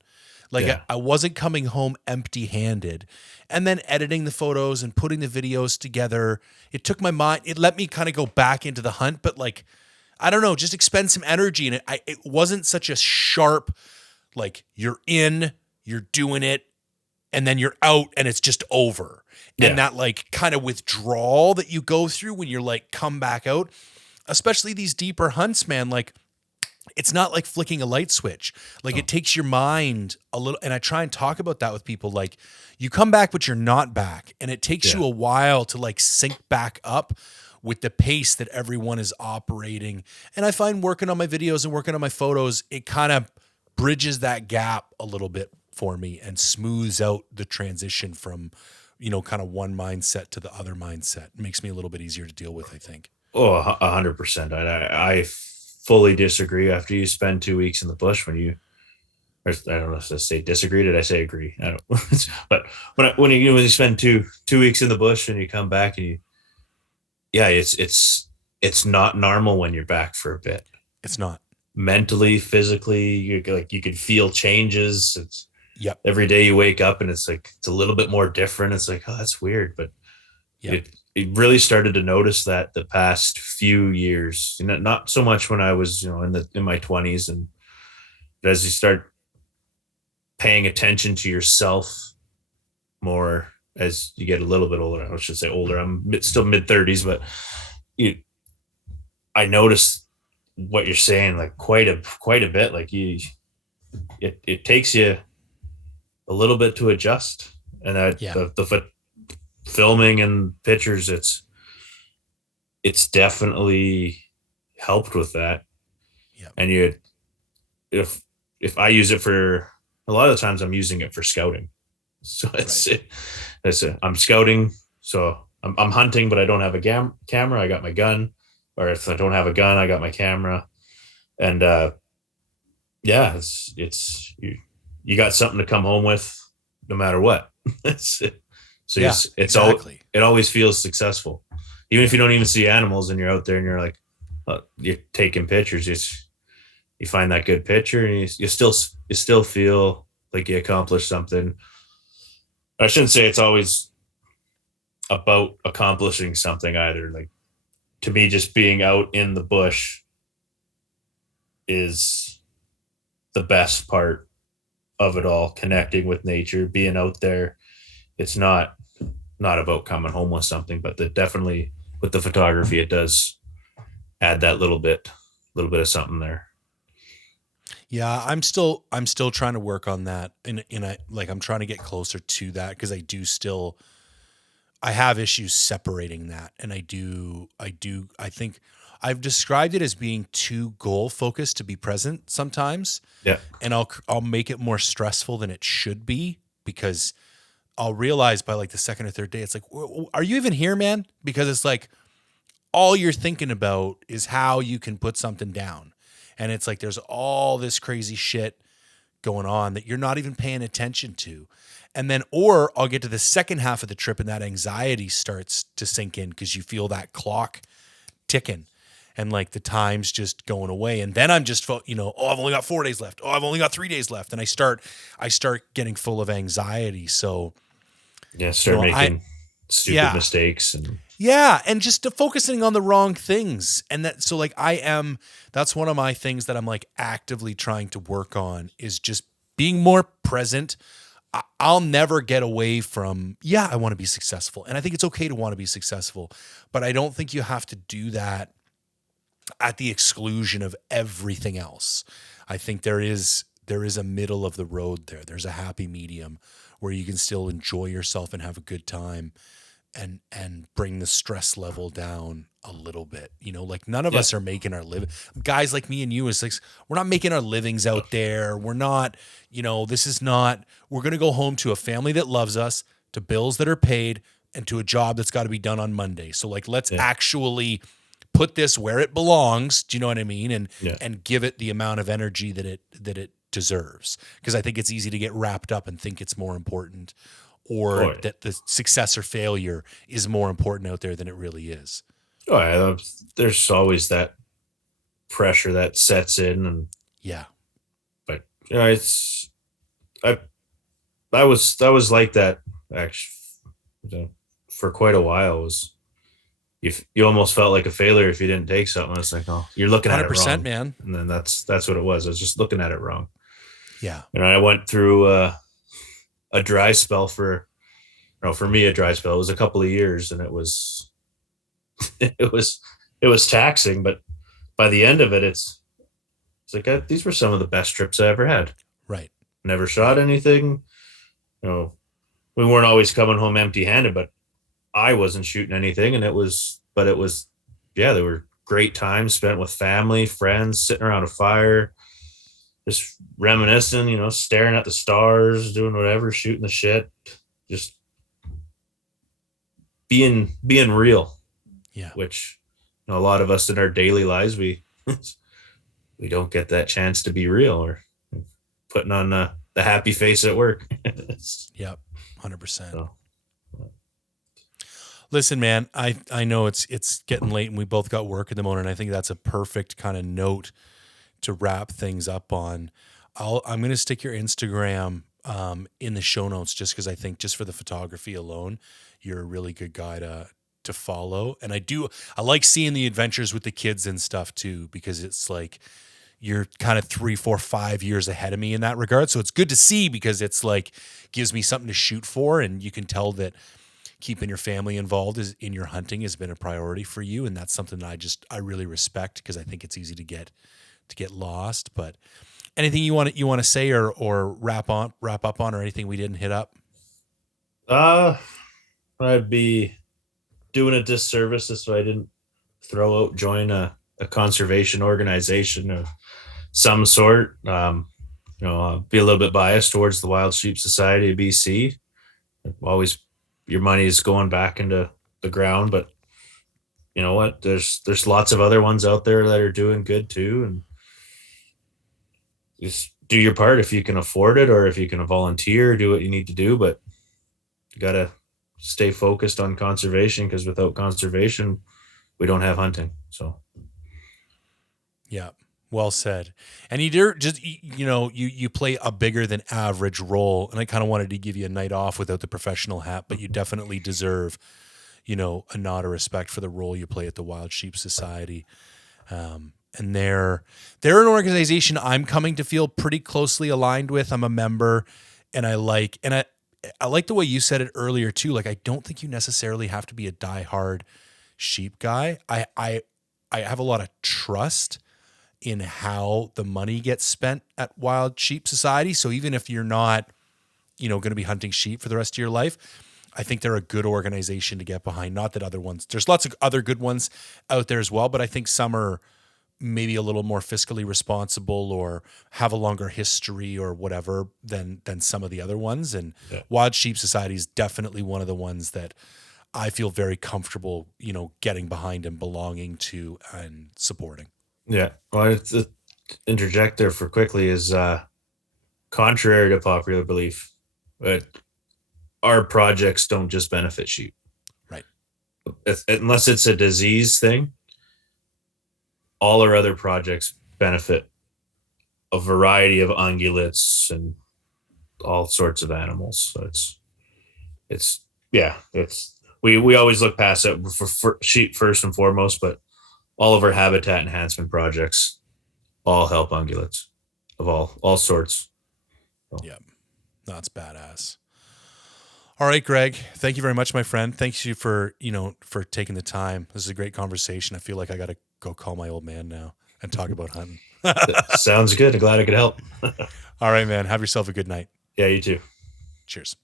Like I wasn't coming home empty handed. And then editing the photos and putting the videos together, it took my mind, it let me kind of go back into the hunt, but like, I don't know, just expend some energy in it. It wasn't such a sharp, like you're in, you're doing it, and then you're out and it's just over. Yeah. And that like kind of withdrawal that you go through when you're like come back out, especially these deeper hunts, man, like it's not like flicking a light switch. Like it takes your mind a little, and I try and talk about that with people. Like you come back, but you're not back. And it takes you a while to like sync back up with the pace that everyone is operating. And I find working on my videos and working on my photos, it kind of bridges that gap a little bit for me and smooths out the transition from, kind of one mindset to the other mindset. It makes me a little bit easier to deal with, I think. Oh, 100%. I fully disagree. After you spend 2 weeks in the bush, I don't know if I say disagree. Did I say agree? I don't. But when you spend two weeks in the bush and you come back and it's not normal when you're back for a bit. It's not mentally, physically. You could feel changes. It's every day you wake up and it's like it's a little bit more different. It's like, oh, that's weird, but it really started to notice that the past few years. Not so much when I was in my 20s, and as you start paying attention to yourself more as you get a little bit older. I should say older. I'm still mid-30s, but I noticed what you're saying like quite a bit. Like it takes you a little bit to adjust, and that the filming and pictures, it's definitely helped with that. Yeah. And if I use it for a lot of the times, I'm using it for scouting. So I'm scouting. So I'm hunting, but I don't have a camera. I got my gun, or if I don't have a gun, I got my camera. And it's you got something to come home with, no matter what. It always feels successful, even if you don't even see animals and you're out there and you're like, you're taking pictures. You find that good picture and you still feel like you accomplished something. I shouldn't say it's always about accomplishing something either. Like, to me, just being out in the bush is the best part of it all. Connecting with nature, being out there. It's not about coming home with something, but definitely with the photography, it does add that little bit of something there. Yeah, I'm still trying to work on that, and I'm trying to get closer to that because I do still I have issues separating that. And I think I've described it as being too goal focused to be present sometimes. Yeah. And I'll make it more stressful than it should be, because I'll realize by like the second or third day, it's like, are you even here, man? Because it's like, all you're thinking about is how you can put something down. And it's like, there's all this crazy shit going on that you're not even paying attention to. And then, or I'll get to the second half of the trip and that anxiety starts to sink in because you feel that clock ticking and like the time's just going away. And then I'm just, oh, I've only got 4 days left. Oh, I've only got 3 days left. And I start getting full of anxiety. So Yeah. Start making stupid mistakes and. Yeah, and just focusing on the wrong things. And so like that's one of my things that I'm like actively trying to work on, is just being more present. I'll never get away from, I want to be successful. And I think it's okay to want to be successful, but I don't think you have to do that at the exclusion of everything else. I think there is a middle of the road there. There's a happy medium where you can still enjoy yourself and have a good time. And bring the stress level down a little bit. Like none of us are making our living. Guys like me and you, is like, we're not making our livings out there. We're not, this is not, we're going to go home to a family that loves us, to bills that are paid, and to a job that's got to be done on Monday. So like, let's actually put this where it belongs. Do you know what I mean? And give it the amount of energy that it deserves. Because I think it's easy to get wrapped up and think it's more important, or that the success or failure is more important out there than it really is. Oh, yeah. There's always that pressure that sets in, and but it's I was like that actually for quite a while. You almost felt like a failure if you didn't take something. It's like, oh, you're looking at it wrong, 100%, man. And then that's what it was. I was just looking at it wrong. Yeah. I went through a dry spell for me, a dry spell. It was a couple of years, and it was taxing, but by the end of it, it's like, these were some of the best trips I ever had. Right. Never shot anything. We weren't always coming home empty handed, but I wasn't shooting anything. And they were great times spent with family, friends, sitting around a fire, just reminiscing, staring at the stars, doing whatever, shooting the shit, just being real. Yeah. Which a lot of us in our daily lives, we don't get that chance to be real, or putting on the happy face at work. Yep. 100%. So. Listen, man, I know it's getting late and we both got work in the morning. I think that's a perfect kind of note to wrap things up on. I'm going to stick your Instagram in the show notes, just because I think just for the photography alone, you're a really good guy to follow. And I like seeing the adventures with the kids and stuff too, because it's like you're kind of 3, 4, 5 years ahead of me in that regard. So it's good to see, because it's like gives me something to shoot for, and you can tell that keeping your family involved in your hunting has been a priority for you, and that's something that I really respect, because I think it's easy to get lost. But anything you want to say or wrap up on, or anything we didn't hit up? I'd be doing a disservice if I didn't join a conservation organization of some sort. I'll be a little bit biased towards the Wild Sheep Society of BC. Always, your money is going back into the ground, but you know what? There's lots of other ones out there that are doing good too, and just do your part if you can afford it, or if you can volunteer, do what you need to do. But you gotta stay focused on conservation, because without conservation, we don't have hunting. So, yeah, well said. And you play a bigger than average role, and I kind of wanted to give you a night off without the professional hat, but you definitely deserve, a nod of respect for the role you play at the Wild Sheep Society. And they're an organization I'm coming to feel pretty closely aligned with. I'm a member, and I like the way you said it earlier too. Like, I don't think you necessarily have to be a diehard sheep guy. I have a lot of trust in how the money gets spent at Wild Sheep Society. So even if you're not, going to be hunting sheep for the rest of your life, I think they're a good organization to get behind. Not that other ones, there's lots of other good ones out there as well, but I think some are maybe a little more fiscally responsible or have a longer history or whatever than some of the other ones. And Yeah. Wild Sheep Society is definitely one of the ones that I feel very comfortable, getting behind and belonging to and supporting. Yeah. Well, to interject there for quickly is contrary to popular belief, but our projects don't just benefit sheep. Right. Unless it's a disease thing, all our other projects benefit a variety of ungulates and all sorts of animals. So we always look past it for sheep first and foremost, but all of our habitat enhancement projects all help ungulates of all sorts. So. Yeah, that's badass. All right, Greg, thank you very much, my friend. Thanks you for taking the time. This is a great conversation. I feel like I got to go call my old man now and talk about hunting. Sounds good. I'm glad I could help. All right, man. Have yourself a good night. Yeah, you too. Cheers.